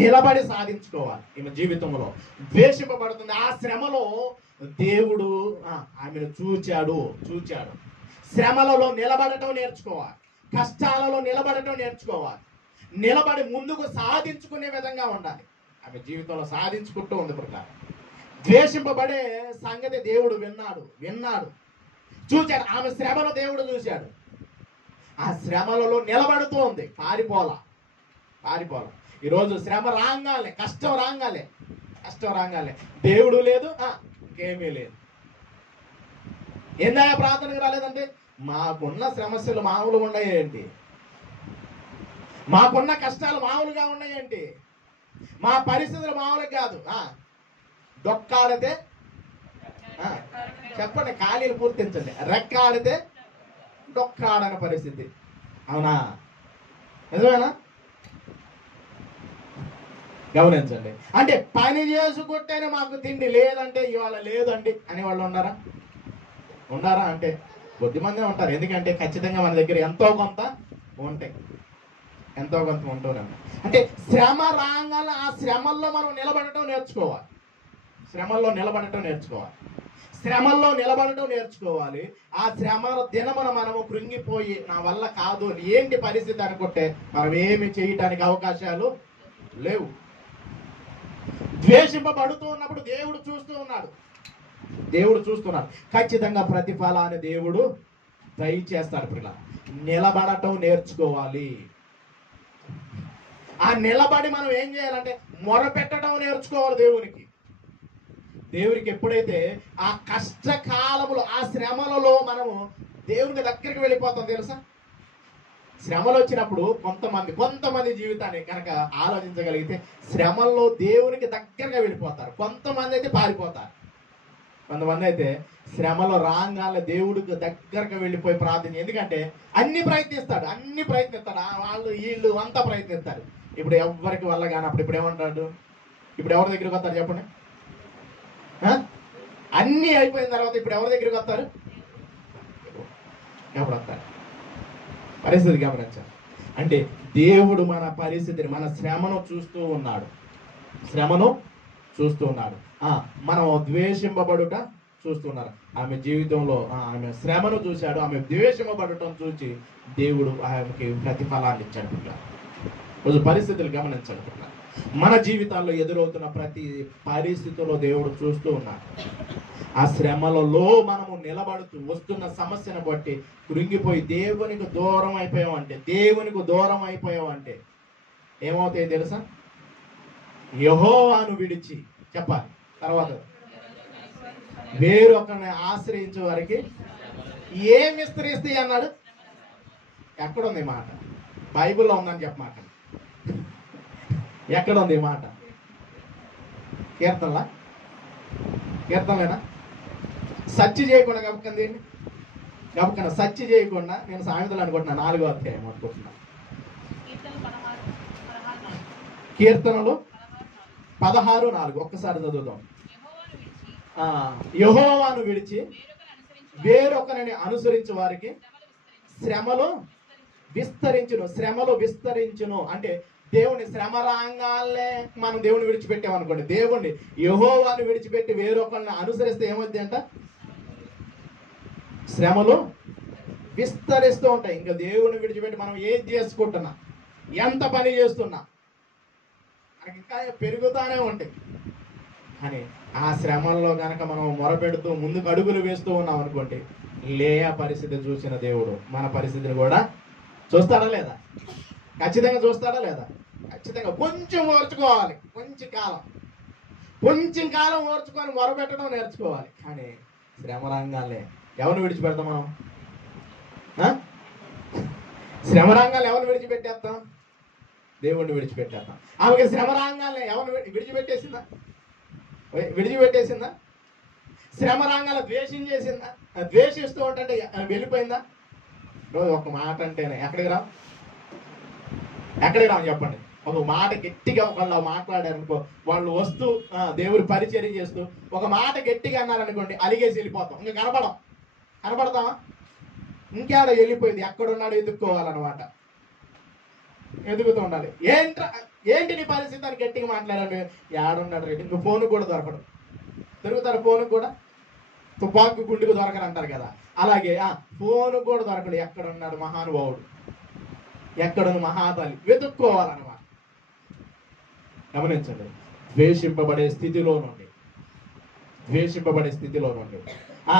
నిలబడి సాధించుకోవాలి. ఈమె జీవితంలో ద్వేషింపబడుతుంది. ఆ శ్రమలో దేవుడు ఆమెను చూచాడు. శ్రమలలో నిలబడటం నేర్చుకోవాలి. కష్టాలలో నిలబడటం నేర్చుకోవాలి. నిలబడి ముందుకు సాధించుకునే విధంగా ఉండాలి. ఆమె జీవితంలో సాధించుకుంటూ ఉంది. ప్రకారం ద్వేషింపబడే సంగతి దేవుడు విన్నాడు, చూచాడు. ఆమె శ్రమలో దేవుడు చూశాడు. ఆ శ్రమలలో నిలబడుతూ ఉంది. పారిపోలా. ఈరోజు శ్రమ రాగాలే, కష్టం రాగాలే దేవుడు లేదు, ఇంకేమీ లేదు. ఏందా ప్రార్థనకు రాలేదంటే మాకున్న సమస్యలు మామూలుగా ఉన్నాయేంటి? మాకున్న కష్టాలు మామూలుగా ఉన్నాయేంటి? మా పరిస్థితులు మామూలుగా కాదు. డొక్కాడితే చెప్పండి, ఖాళీలు పూర్తించండి. రెక్కాడితే డొక్కాడని పరిస్థితి. అవునా? నిజమేనా? గమనించండి. అంటే పని చేసుకుంటేనే మాకు తిండి, లేదంటే ఇవాళ లేదండి అని వాళ్ళు ఉన్నారా అంటే కొద్దిమంది ఉంటారు. ఎందుకంటే ఖచ్చితంగా మన దగ్గర ఎంతో కొంత ఉంటూనే. అంటే శ్రమ రాగానే ఆ శ్రమల్లో మనం నిలబడటం నేర్చుకోవాలి. శ్రమల్లో నిలబడటం నేర్చుకోవాలి. ఆ శ్రమ దినమున మనము కృంగిపోయి నా వల్ల కాదు ఏంటి పరిస్థితి అనుకుంటే మనం ఏమి చేయటానికి అవకాశాలు లేవు. ద్వేషింపబడుతూ ఉన్నప్పుడు దేవుడు చూస్తున్నాడు. ఖచ్చితంగా ప్రతిఫలాన్ని దేవుడు దయచేస్తాడు. పిల్ల నిలబడటం నేర్చుకోవాలి. ఆ నిలబడి మనం ఏం చేయాలంటే మొరపెట్టడం నేర్చుకోవాలి దేవునికి. ఎప్పుడైతే ఆ కష్టకాలములో, ఆ శ్రమలలో మనము దేవునికి దగ్గరికి వెళ్ళిపోతాం తెలుసా? శ్రమలు వచ్చినప్పుడు కొంతమంది జీవితాన్ని కనుక ఆలోచించగలిగితే శ్రమల్లో దేవునికి దగ్గరగా వెళ్ళిపోతారు. కొంతమంది అయితే పారిపోతారు. కొంతమంది అయితే శ్రమలో రాగానే దేవుడికి దగ్గరగా వెళ్ళిపోయి ప్రార్థన. ఎందుకంటే అన్ని ప్రయత్నిస్తాడు. వాళ్ళు వీళ్ళు అంతా ప్రయత్నిస్తారు. ఇప్పుడు ఎవరికి వల్ల కానప్పుడు ఇప్పుడు ఏమంటాడు? ఇప్పుడు ఎవరి దగ్గరికి వస్తారు చెప్పండి? అన్నీ అయిపోయిన తర్వాత ఇప్పుడు ఎవరి దగ్గరికి వస్తారు? ఎప్పుడు వస్తారు? పరిస్థితి గమనించాలి. అంటే దేవుడు మన పరిస్థితిని, మన శ్రమను చూస్తూ ఉన్నాడు. మనం ద్వేషింపబడుట చూస్తున్నారు. ఆమె జీవితంలో ఆమె శ్రమను చూశాడు. ఆమె ద్వేషింపబడటం చూసి దేవుడు ఆమెకి ప్రతిఫలాన్ని ఇచ్చాడు. రోజు పరిస్థితులు గమనించాడు. మన జీవితాల్లో ఎదురవుతున్న ప్రతి పరిస్థితుల్లో దేవుడు చూస్తూ ఉన్నాడు. ఆ శ్రమలలో మనము నిలబడుతూ వస్తున్న సమస్యను బట్టి కృంగిపోయి దేవునికి దూరం అయిపోయావంటే ఏమవుతాయి తెలుసా? యెహోవాను విడిచి చెప్పాలి. తర్వాత వేరొకరిని ఆశ్రయించే వారికి ఏం విస్తరిస్తాయి అన్నాడు. ఎక్కడుంది మాట? బైబిల్లో ఉందని చెప్పమాట. ఎక్కడుంది ఈ మాట? కీర్తనలేనా? సచ్చి చేయకుండా గబుక్కన సచ్చి చేయకుండా నేను సామెతలు అనుకుంటున్నా 4వ అధ్యాయం అనుకుంటున్నా. కీర్తనలు 16:4 ఒక్కసారి చదువుదాం. యెహోవాను విడిచి వేరొకరిని అనుసరించే వారికి శ్రమలు విస్తరించును. అంటే దేవుని శ్రమ రాగానే మనం దేవుని విడిచిపెట్టామనుకోండి, దేవుణ్ణి యెహోవాను విడిచిపెట్టి వేరొకరిని అనుసరిస్తే ఏమవుతుంది అంట? శ్రమలు విస్తరిస్తూ ఉంటాయి. ఇంకా దేవుని విడిచిపెట్టి మనం ఏం చేసుకుంటున్నా, ఎంత పని చేస్తున్నా మనకి ఇంకా పెరుగుతానే ఉంటాయి. కానీ ఆ శ్రమల్లో కనుక మనం మొరపెడుతూ ముందుకు అడుగులు వేస్తూ ఉన్నాం అనుకోండి, లేయా పరిస్థితి చూసిన దేవుడు మన పరిస్థితిని కూడా చూస్తాడా లేదా? ఖచ్చితంగా చూస్తాడా లేదా? ఖచ్చితంగా. కొంచెం ఓర్చుకోవాలి. కొంచెం కాలం ఓర్చుకొని మొరపెట్టడం నేర్చుకోవాలి. కానీ శ్రమ రంగాలే ఎవరిని విడిచిపెడతాం మనం? శ్రమ రంగాలు ఎవరిని విడిచిపెట్టేస్తాం? దేవుణ్ణి విడిచిపెట్టేద్దాం. ఆమెకి శ్రమ రాగానే ఎవరిని విడిచిపెట్టేసిందా? విడిచిపెట్టేసిందా? శ్రమ రాగానే ద్వేషం చేసిందా? ద్వేషిస్తూ ఉంటే వెళ్ళిపోయిందా? రోజు ఒక మాట అంటేనే ఎక్కడికి రా చెప్పండి. ఒక మాట గట్టిగా ఒకళ్ళు మాట్లాడారనుకో, వాళ్ళు వస్తూ దేవుడి పరిచర్య చేస్తూ ఒక మాట గట్టిగా అన్నారనుకోండి, అలిగేసి వెళ్ళిపోతాం. ఇంకా కనపడతామా? ఇంకేడ వెళ్ళిపోయింది, ఎక్కడున్నాడో ఎదుక్కోవాలన్నమాట. ఎదుగుతూ ఉండాలి. ఏంటి నీ పరిస్థితి అని గట్టిగా మాట్లాడాలి. ఏడున్నాడు రేటు, ఇంక ఫోన్ కూడా దొరకడు. దొరుకుతారు ఫోన్ కూడా, తుపాకు గుండుకు దొరకరు అంటారు కదా, అలాగే ఫోన్ కూడా దొరకడు. ఎక్కడున్నాడు మహానుభావుడు, ఎక్కడున్న మహాతల్లి, వెతుక్కోవాలన్నమాట. గమనించండి, ద్వేషింపబడే స్థితిలో నుండి ఆ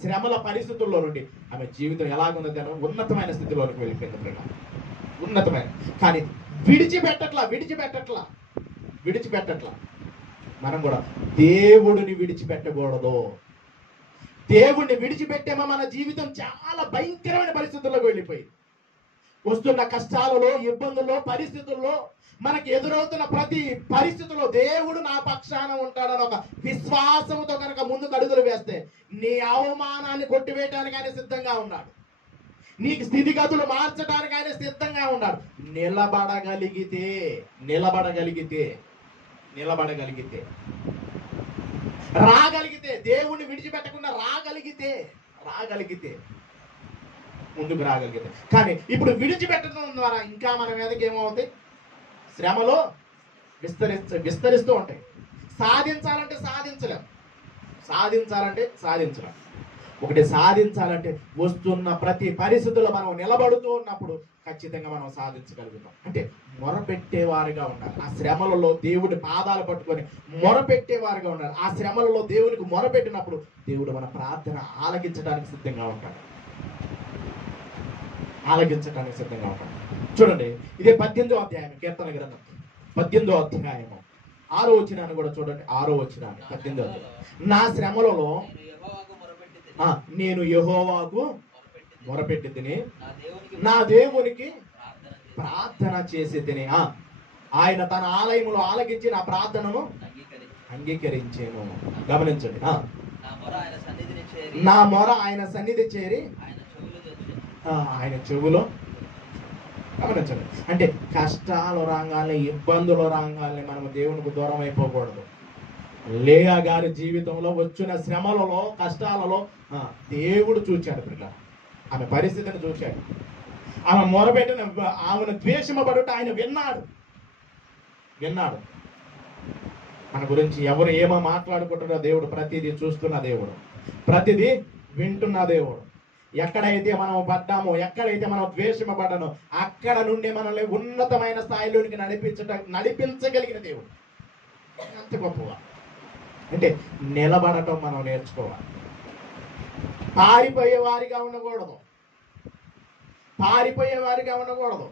శ్రమల పరిస్థితుల్లో నుండి ఆమె జీవితం ఎలాగున్నది? ఉన్నతమైన స్థితిలోనికి వెళ్ళిపోయింది ప్రేమ, ఉన్నతమైన. కానీ విడిచిపెట్టట్లా. మనం కూడా దేవుడిని విడిచిపెట్టకూడదు. దేవుడిని విడిచిపెట్టేమో మన జీవితం చాలా భయంకరమైన పరిస్థితుల్లోకి వెళ్ళిపోయింది. వస్తున్న కష్టాలలో, ఇబ్బందుల్లో, పరిస్థితుల్లో, మనకి ఎదురవుతున్న ప్రతి పరిస్థితుల్లో దేవుడు నా పక్షాన ఉంటాడని ఒక విశ్వాసంతో కనుక ముందుకు అడుగులు వేస్తే నీ అవమానాన్ని కొట్టివేయడానికి ఆయన సిద్ధంగా ఉన్నాడు. నీకు స్థితిగతులు మార్చడానికి ఆయన సిద్ధంగా ఉన్నాడు. నిలబడగలిగితే రాగలిగితే, దేవుణ్ణి విడిచిపెట్టకుండా రాగలిగితే ముందుకు రాగలిగితే. కానీ ఇప్పుడు విడిచిపెట్టడం ద్వారా ఇంకా మన మీదకి ఏమవుతాయి? శ్రమలో విస్తరిస్తూ ఉంటాయి. సాధించాలంటే సాధించలేం. ఒకటి సాధించాలంటే వస్తున్న ప్రతి పరిస్థితుల్లో మనం నిలబడుతూ ఉన్నప్పుడు ఖచ్చితంగా మనం సాధించగలుగుతాం. అంటే మొరపెట్టేవారుగా ఉండాలి. ఆ శ్రమలలో దేవుడి పాదాలు పట్టుకొని మొరపెట్టేవారుగా ఉండాలి. ఆ శ్రమలలో దేవునికి మొరపెట్టినప్పుడు దేవుడు మన ప్రార్థన ఆలకించడానికి సిద్ధంగా ఉంటాడు. చూడండి, ఇదే 18వ అధ్యాయం, కీర్తన గ్రంథం 18వ అధ్యాయము 6వ వచనాన్ని కూడా చూడండి. 6వ వచనాన్ని 18వ అధ్యాయం. నా శ్రమలలో నేను యెహోవాకు మొరపెట్టి తిని నా దేవునికి ప్రార్థన చేసి తిని ఆయన తన ఆలయములో ఆలకించి నా ప్రార్థనను అంగీకరించాను. గమనించండి, నా మొర ఆయన సన్నిధి చేరి ఆయన చెవులో. గమనించండి, అంటే కష్టాలు రాగానే, ఇబ్బందులు రాగానే మనం దేవునికి దూరం అయిపోకూడదు. లేయా గారి జీవితంలో వచ్చిన శ్రమలలో, కష్టాలలో దేవుడు చూచాడు పిల్ల. ఆమె పరిస్థితిని చూచాడు. ఆమె మొరబెట్టిన, ఆమెను ద్వేషమబడుట ఆయన విన్నాడు. మన గురించి ఎవరు ఏమో మాట్లాడుకుంటున్నా దేవుడు ప్రతిదీ చూస్తున్న దేవుడు, ప్రతిదీ వింటున్న దేవుడు. ఎక్కడైతే మనం పడ్డామో, ఎక్కడైతే మనం ద్వేషమపడ్డానో అక్కడ నుండి మనల్ని ఉన్నతమైన స్థాయిలోనికి నడిపించగలిగిన దేవుడు. అంత గొప్పగా. అంటే నిలబడటం మనం నేర్చుకోవాలి. పారిపోయే వారిగా ఉండకూడదు.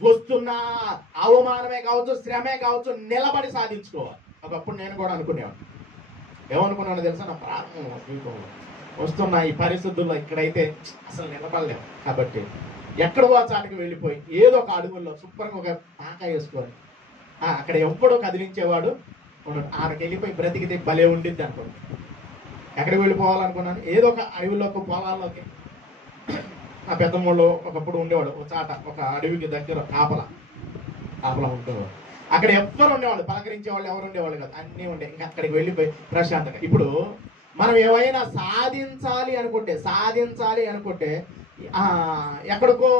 వస్తున్న అవమానమే కావచ్చు, శ్రమే కావచ్చు, నిలబడి సాధించుకోవాలి. ఒకప్పుడు నేను కూడా అనుకునేవాడు. ఏమనుకున్నాను తెలుసా? నా ప్రారంభం వస్తున్న ఈ పరిస్థితుల్లో ఇక్కడైతే అసలు నిలబడలేము కాబట్టి ఎక్కడో చాటుకు వెళ్ళిపోయి ఏదో ఒక అడుగుల్లో శుభ్రంగా ఒక పాక వేసుకొని అక్కడ ఎప్పుడో కదిలించేవాడు ఆమెకి వెళ్ళిపోయి బ్రతికితే భలే ఉండిద్ది అనుకోండి. ఎక్కడికి వెళ్ళిపోవాలనుకున్నాను, ఏదో ఒక అడవిలోకి, పొలాల్లోకి. ఆ పెద్దమ్మళ్ళు ఒకప్పుడు ఉండేవాడు ఒక చాట, ఒక అడవికి దగ్గర కాపలా ఉండేవాడు. అక్కడ ఎవ్వరు ఉండేవాళ్ళు, పలకరించే వాళ్ళు ఎవరు ఉండేవాళ్ళు కాదు, అన్నీ ఉండే. ఇంకా అక్కడికి వెళ్ళిపోయి ప్రశాంతంగా. ఇప్పుడు మనం ఏమైనా సాధించాలి అనుకుంటే ఎక్కడికో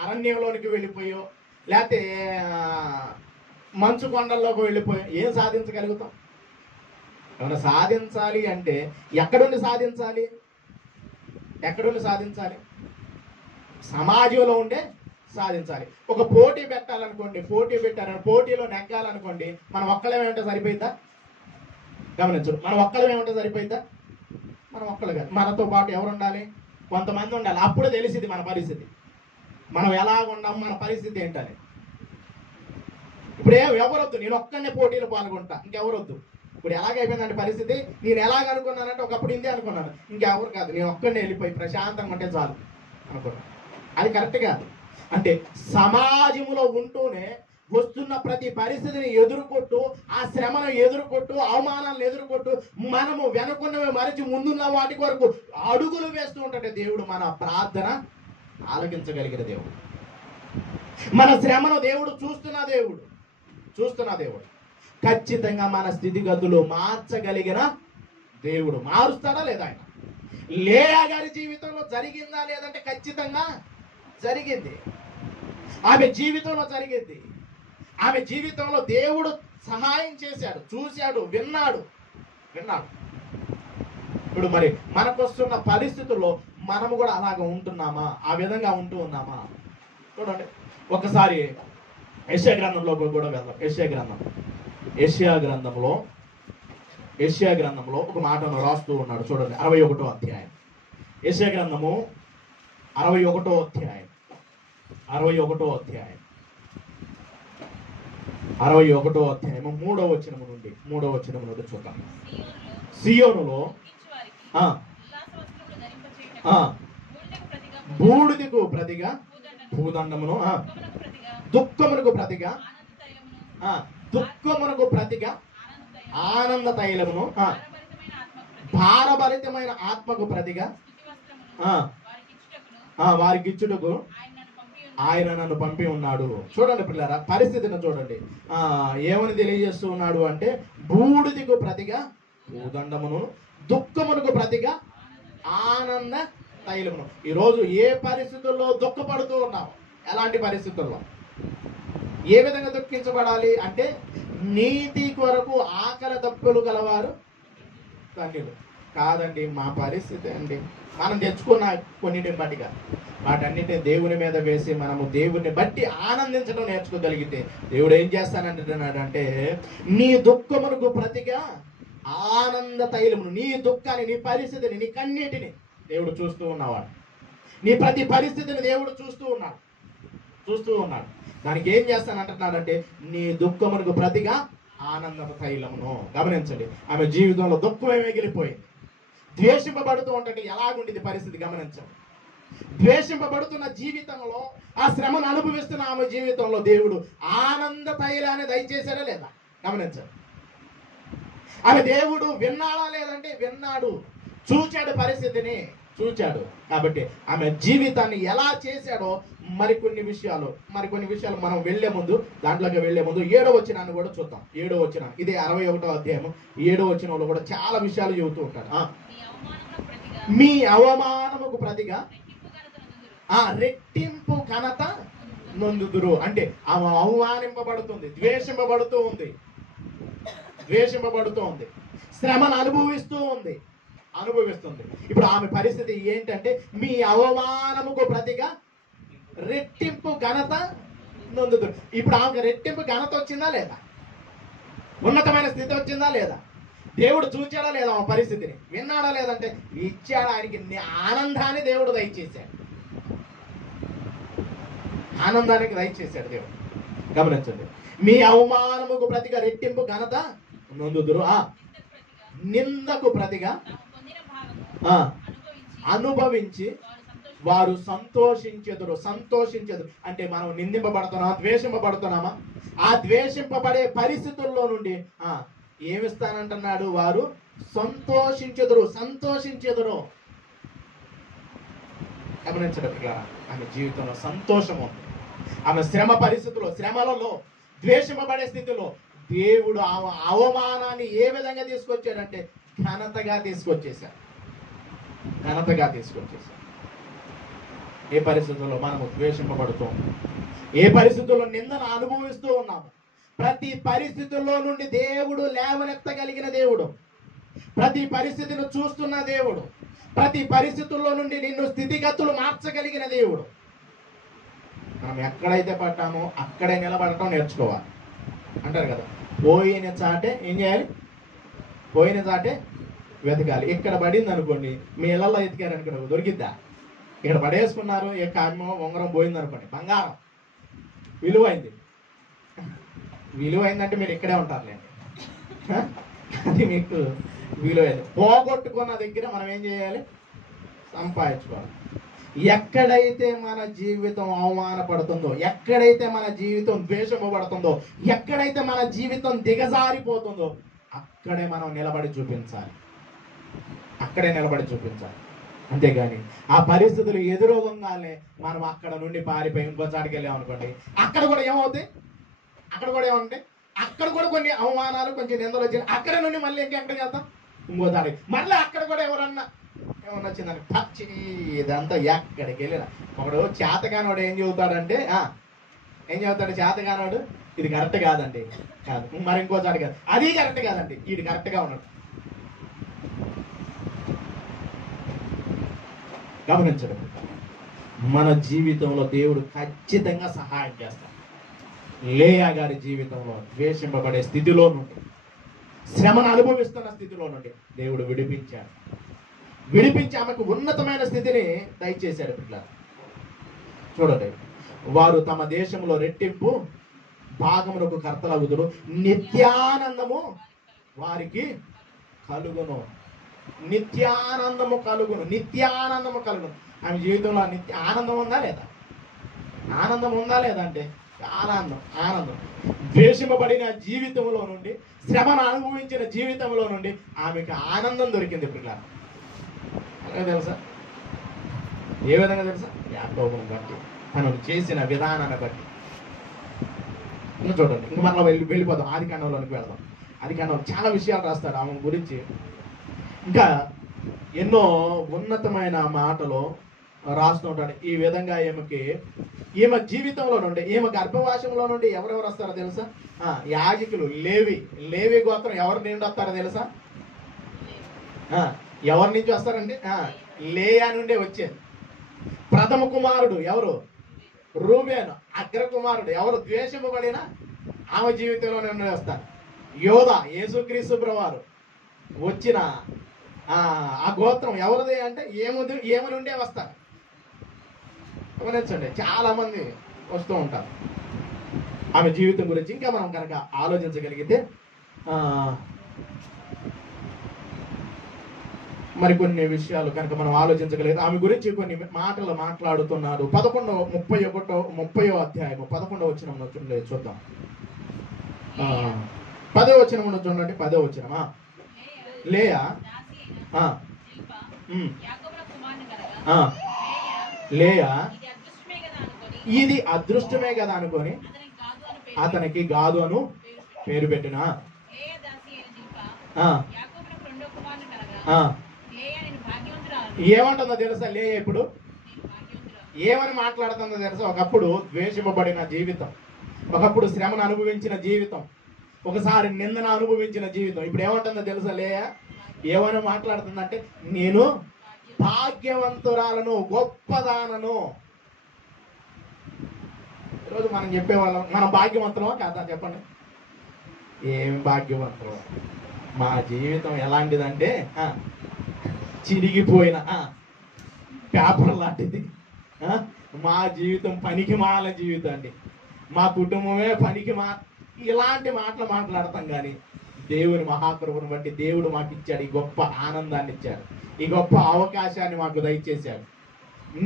అరణ్యంలోనికి వెళ్ళిపోయో, లేకపోతే మంచు కొండల్లోకి వెళ్ళిపోయో ఏం సాధించగలుగుతాం? ఏమైనా సాధించాలి అంటే ఎక్కడుండి సాధించాలి? సమాజంలో ఉండే సాధించాలి. ఒక పోటీ పెట్టాలనుకోండి, పోటీలో నెగ్గాలనుకోండి, మనం ఒక్కళ్ళేమంటే సరిపోయిద్దా? గమనించు, మనం ఒక్కళ్ళేమంటే సరిపోయిద్దా? మనం ఒక్కళ్ళు కాదు, మనతో పాటు ఎవరు ఉండాలి? కొంతమంది ఉండాలి. అప్పుడే తెలిసింది మన పరిస్థితి, మనం ఎలాగ ఉన్నాం, మన పరిస్థితి ఏంటని. ఇప్పుడు ఎవరొద్దు, నేను ఒక్కనే పోటీలో పాల్గొంటా, ఇంకెవరొద్దు. ఇప్పుడు ఎలాగైపోయిందంటే పరిస్థితి, నేను ఎలాగ అనుకున్నానంటే ఒకప్పుడు ఇందే అనుకున్నాను, ఇంకెవరు కాదు, నేను ఒక్కనే వెళ్ళిపోయి ప్రశాంతంగా ఉంటే చాలు అనుకున్నాను. అది కరెక్ట్ కాదు. అంటే సమాజంలో ఉంటూనే వస్తున్న ప్రతి పరిస్థితిని ఎదుర్కొంటూ, ఆ శ్రమను ఎదుర్కొంటూ, అవమానాలను ఎదుర్కొంటూ, మనము వెనుకున్నవి మరిచి ముందున్న వాటి వరకు అడుగులు వేస్తూ ఉంటాడు దేవుడు. మన ప్రార్థన ఆలకించగలిగిన దేవుడు, మన శ్రమను దేవుడు చూస్తున్న దేవుడు ఖచ్చితంగా మన స్థితిగతులు మార్చగలిగిన దేవుడు. మారుస్తాడా లేదా ఆయన? లేయా గారి జీవితంలో జరిగిందా లేదంటే ఖచ్చితంగా జరిగింది. ఆమె జీవితంలో జరిగింది. ఆమె జీవితంలో దేవుడు సహాయం చేశాడు, చూశాడు, విన్నాడు. ఇప్పుడు మరి మనకు వస్తున్న పరిస్థితుల్లో మనము కూడా అలాగ ఉంటున్నామా? ఆ విధంగా ఉంటూ ఉన్నామా? చూడండి, ఒకసారి యెషయా గ్రంథంలో కూడా వెళ్దాం. యెషయా గ్రంథంలో ఒక మాటను రాస్తూ ఉన్నాడు. చూడండి, 61వ అధ్యాయం. యెషయా గ్రంథము 61వ అధ్యాయం 61వ అధ్యాయము 3వ వచనము నుండి చూద్దాం. సియోనులో బూడిదకు ప్రతిగా భూదండమును, దుఃఖమునకు ప్రతిగా ఆనంద తైలమును, భారభరితమైన ఆత్మకు ప్రతిగా వారికి ఇచ్చుటకు ఆయన నన్ను పంపి ఉన్నాడు. చూడండి పిల్లరా, పరిస్థితిని చూడండి. ఏమని తెలియజేస్తూ ఉన్నాడు అంటే, బూడిదకు ప్రతిగా భూదండమును, దుఃఖమునకు ప్రతిగా ఆనంద తైలమును. ఈరోజు ఏ పరిస్థితుల్లో దుఃఖపడుతూ ఉన్నాము? ఎలాంటి పరిస్థితుల్లో? ఏ విధంగా దుఃఖించబడాలి అంటే, నీతి కొరకు ఆకలి దప్పులు గలవారు ధన్యులు. కాదండి, మా పరిస్థితి అండి, మనం తెచ్చుకున్న కొన్నిటిని బట్టిగా వాటన్నిటిని దేవుని మీద వేసి మనము దేవుని బట్టి ఆనందించడం నేర్చుకోగలిగితే దేవుడు ఏం చేస్తానంటున్నాడంటే, నీ దుఃఖమునకు ప్రతిగా ఆనంద తైలమును. నీ దుఃఖాన్ని, నీ పరిస్థితిని, నీ కన్నీటిని దేవుడు చూస్తూ ఉన్నవాడు. నీ ప్రతి పరిస్థితిని దేవుడు చూస్తూ ఉన్నాడు. దానికి ఏం చేస్తానంటున్నాడంటే, నీ దుఃఖమునకు ప్రతిగా ఆనంద తైలమును. గమనించండి, ఆమె జీవితంలో దుఃఖమే మిగిలిపోయింది. ద్వేషింపబడుతూ ఉంటే ఎలాగుండేది పరిస్థితి గమనించండి. ద్వేషింపబడుతున్న జీవితంలో, ఆ శ్రమను అనుభవిస్తున్న ఆమె జీవితంలో దేవుడు ఆనంద తైలాన్ని దయచేశాడా లేదా? గమనించండి. ఆమె దేవుడు విన్నాడా లేదంటే విన్నాడు. చూచాడు, పరిస్థితిని చూచాడు. కాబట్టి ఆమె జీవితాన్ని ఎలా చేశాడో మరికొన్ని విషయాలు మనం దాంట్లోకి వెళ్లే ముందు 7వ వచనాన్ని కూడా చూద్దాం. 7వ వచనం, ఇదే 61వ అధ్యాయం 7వ వచనంలో కూడా చాలా విషయాలు చెబుతూ ఉంటాడు. మీ అవమానముకు ప్రతిగా రెట్టింపు ఘనత నొందుదురు. అంటే ఆమె అవమానింపబడుతుంది, ద్వేషింపబడుతూ ఉంది, శ్రమను అనుభవిస్తుంది. ఇప్పుడు ఆమె పరిస్థితి ఏంటంటే, మీ అవమానముకు ప్రతిగా రెట్టింపు ఘనత నొందుదురు. ఇప్పుడు ఆమెకు రెట్టింపు ఘనత వచ్చిందా లేదా? ఉన్నతమైన స్థితి వచ్చిందా లేదా? దేవుడు చూచాడా లేదా? ఆమె పరిస్థితిని విన్నాడా లేదంటే ఇచ్చాడు. ఆయనకి ఆనందాన్ని దేవుడు దయచేశాడు. దేవుడు గమనించండి, మీ అవమానముకు ప్రతిగా రెట్టింపు ఘనత నొందుదురు, నిందకు ప్రతిగా అనుభవించి వారు సంతోషించెదరు. అంటే మనం నిందింపబడుతున్నామా, ద్వేషింపబడుతున్నామా? ఆ ద్వేషింపబడే పరిస్థితుల్లో నుండి ఏమిస్తానంటున్నాడు? వారు సంతోషించెదరు. గమనించడం, ఆమె జీవితంలో సంతోషం ఉంది. ఆమె శ్రమలలో ద్వేషింపబడే స్థితిలో దేవుడు ఆమె అవమానాన్ని ఏ విధంగా తీసుకొచ్చాడంటే ఘనతగా తీసుకొచ్చేశాడు. ఏ పరిస్థితుల్లో మనము ద్వేషింపబడుతూ, ఏ పరిస్థితుల్లో నిందను అనుభవిస్తూ ఉన్నాము, ప్రతి పరిస్థితుల్లో నుండి దేవుడు లేవనెత్తగలిగిన దేవుడు, ప్రతి పరిస్థితిని చూస్తున్న దేవుడు, ప్రతి పరిస్థితుల్లో నుండి నిన్ను స్థితిగతులు మార్చగలిగిన దేవుడు. మనం ఎక్కడైతే పడ్డామో అక్కడే నిలబడటం నేర్చుకోవాలి అంటారు కదా. పోయిన చాటే ఏం చేయాలి? పోయిన చాటే వెతకాలి. ఇక్కడ పడింది అనుకోండి, మీ ఇళ్లలో ఎతికారు అనుకోండి, దొరికిద్దా? ఇక్కడ పడేసుకున్నారు, ఏ కామో ఉంగరం పోయింది అనుకోండి, బంగారం విలువైందంటే మీరు ఇక్కడే ఉంటారులేండి. అది మీకు విలువైంది. పోగొట్టుకున్న దగ్గర మనం ఏం చేయాలి? సంపాదించుకోవాలి. ఎక్కడైతే మన జీవితం అవమానపడుతుందో, ఎక్కడైతే మన జీవితం ద్వేషపడుతుందో, ఎక్కడైతే మన జీవితం దిగజారిపోతుందో అక్కడే మనం నిలబడి చూపించాలి. అక్కడే నిలబడి చూపించాలి. అంతేగాని ఆ పరిస్థితులు ఎదురవగానే మనం అక్కడ నుండి పారిపోయి ఇంకో చాటికి వెళ్ళాం అనుకోండి, అక్కడ కూడా ఏమవుతాయి? అక్కడ కూడా ఏమంటాయి? అక్కడ కూడా కొన్ని అవమానాలు, కొంచెం నిందలు వచ్చాయి. అక్కడ నుండి మళ్ళీ ఇంకెక్కడికి వెళ్తాం? ఇంకో చాటికి. మళ్ళీ అక్కడ కూడా ఏమన్నా వచ్చిందని పచ్చి ఇదంతా ఎక్కడికి వెళ్ళిన ఒకడు చేతగానోడు ఏం చెబుతాడంటే, ఏం చెబుతాడు చేతగానోడు? ఇది కరెక్ట్ కాదండి, కాదు. మరి ఇంకో చాటు కాదు, అది కరెక్ట్ కాదండి, ఇది కరెక్ట్గా ఉన్నాడు. గమనించడం, మన జీవితంలో దేవుడు ఖచ్చితంగా సహాయం చేస్తాడు. లేయా గారి జీవితంలో ద్వేషింపబడే స్థితిలో నుండి, శ్రమను అనుభవిస్తున్న స్థితిలో నుండి దేవుడు విడిపించాడు. విడిపించి ఆమెకు ఉన్నతమైన స్థితిని దయచేశాడు. పిల్లలు చూడండి, వారు తమ దేశంలో రెట్టింపు భాగమునకు కర్తలగుదురు, నిత్యానందము వారికి కలుగును. నిత్యానందము కలుగును, నిత్యానందము కలుగును. ఆమె జీవితంలో నిత్య ఆనందం ఉందా లేదా? ఆనందం ఉందా లేదా అంటే చాలా ఆనందం. ద్వేషింపబడిన జీవితంలో నుండి, శ్రమను అనుభవించిన జీవితంలో నుండి ఆమెకు ఆనందం దొరికింది. పిల్లలు అలాగే తెలుసా? ఏ విధంగా తెలుసా? యాకోబును బట్టి, తను చేసిన విధానాన్ని బట్టి. ఇంకా చూడండి, ఇంక మనం వెళ్ళిపోదాం, ఆదికాండంలోనికి వెళ్దాం. ఆదికాండంలో చాలా విషయాలు రాస్తాడు ఆమె గురించి. ఇంకా ఎన్నో ఉన్నతమైన మాటలు రాస్తూ ఉంటాడు. ఈ విధంగా ఈమె జీవితంలో నుండి, ఈమె గర్భవాసంలో నుండి ఎవరెవరు వస్తారో తెలుసా? యాజకులు, లేవి గోత్రం ఎవరి నుండి వస్తారో తెలుసా? ఎవరి నుంచి వస్తారండి? లేయా నుండే వచ్చేది. ప్రథమ కుమారుడు ఎవరు? రూబేను. అగ్ర కుమారుడు ఎవరు? ద్వేషింపబడిన ఆమె జీవితంలో నుండి వస్తారు. యోధా, యేసుక్రీస్తు ప్రభువారు వచ్చిన ఆ గోత్రం ఎవరిది అంటే ఏమ నుండే వస్తారు. గమనించండి, చాలా మంది వస్తూ ఉంటారు. ఆమె జీవితం గురించి ఇంకా మనం కనుక ఆలోచించగలిగితే మరికొన్ని విషయాలు కనుక మనం ఆలోచించగలిగితే ఆమె గురించి కొన్ని మాటలు మాట్లాడుతున్నాడు. 30వ అధ్యాయము 11వ వచనం చూద్దాం. 10వ వచనం చూడండి. 10వ వచనమా? లేయా లేయా ఇది అదృష్టమే కదా అనుకొని అతనికి గాదు అను పేరు పెట్టిన. ఏమంటుందో తెలుసా లేయా? ఇప్పుడు ఏమని మాట్లాడుతుందో తెలుసా? ఒకప్పుడు ద్వేషింపబడిన జీవితం, ఒకప్పుడు శ్రమను అనుభవించిన జీవితం, ఒకసారి నిందన అనుభవించిన జీవితం. ఇప్పుడు ఏమంటుందో తెలుసా లేయా? ఏమని మాట్లాడుతుందంటే, నేను భాగ్యవంతురాలను, గొప్పదానను. ఈరోజు మనం చెప్పేవాళ్ళం, మనం భాగ్యవంతులమా కాదా? చెప్పండి. ఏం భాగ్యవంతులు? మా జీవితం ఎలాంటిదంటే చిరిగిపోయిన పేపర్ లాంటిది. మా జీవితం పనికి మాల జీవితం అండి, మా కుటుంబమే పనికి ఇలాంటి మాటలు మాట్లాడతాం. కానీ దేవుని మహాకృపను బట్టి దేవుడు మాకు ఇచ్చాడు, ఈ గొప్ప ఆనందాన్ని ఇచ్చాడు, ఈ గొప్ప అవకాశాన్ని మాకు దయచేశాడు.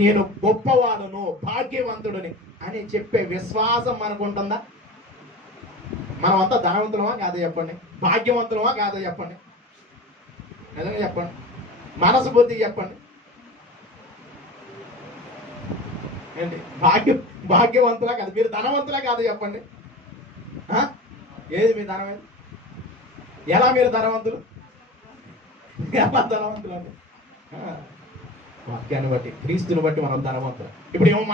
నేను గొప్పవాడును, భాగ్యవంతుడిని అని చెప్పే విశ్వాసం మనకు ఉంటుందా? మనమంతా ధనవంతులమా కాదా చెప్పండి? భాగ్యవంతులమా కాదా చెప్పండి? నిజంగా చెప్పండి, మనసు బుద్ధి చెప్పండి. ఏంటి భాగ్యవంతులా కాదు? మీరు ధనవంతులా కాదు చెప్పండి? ఏది మీ ధనం? ఎలా మీరు ధనవంతులు? ఎలా ధనవంతులు అండి? వాక్యాన్ని బట్టి, క్రీస్తుని బట్టి మనం ధనవంతులు. ఇప్పుడు ఏమని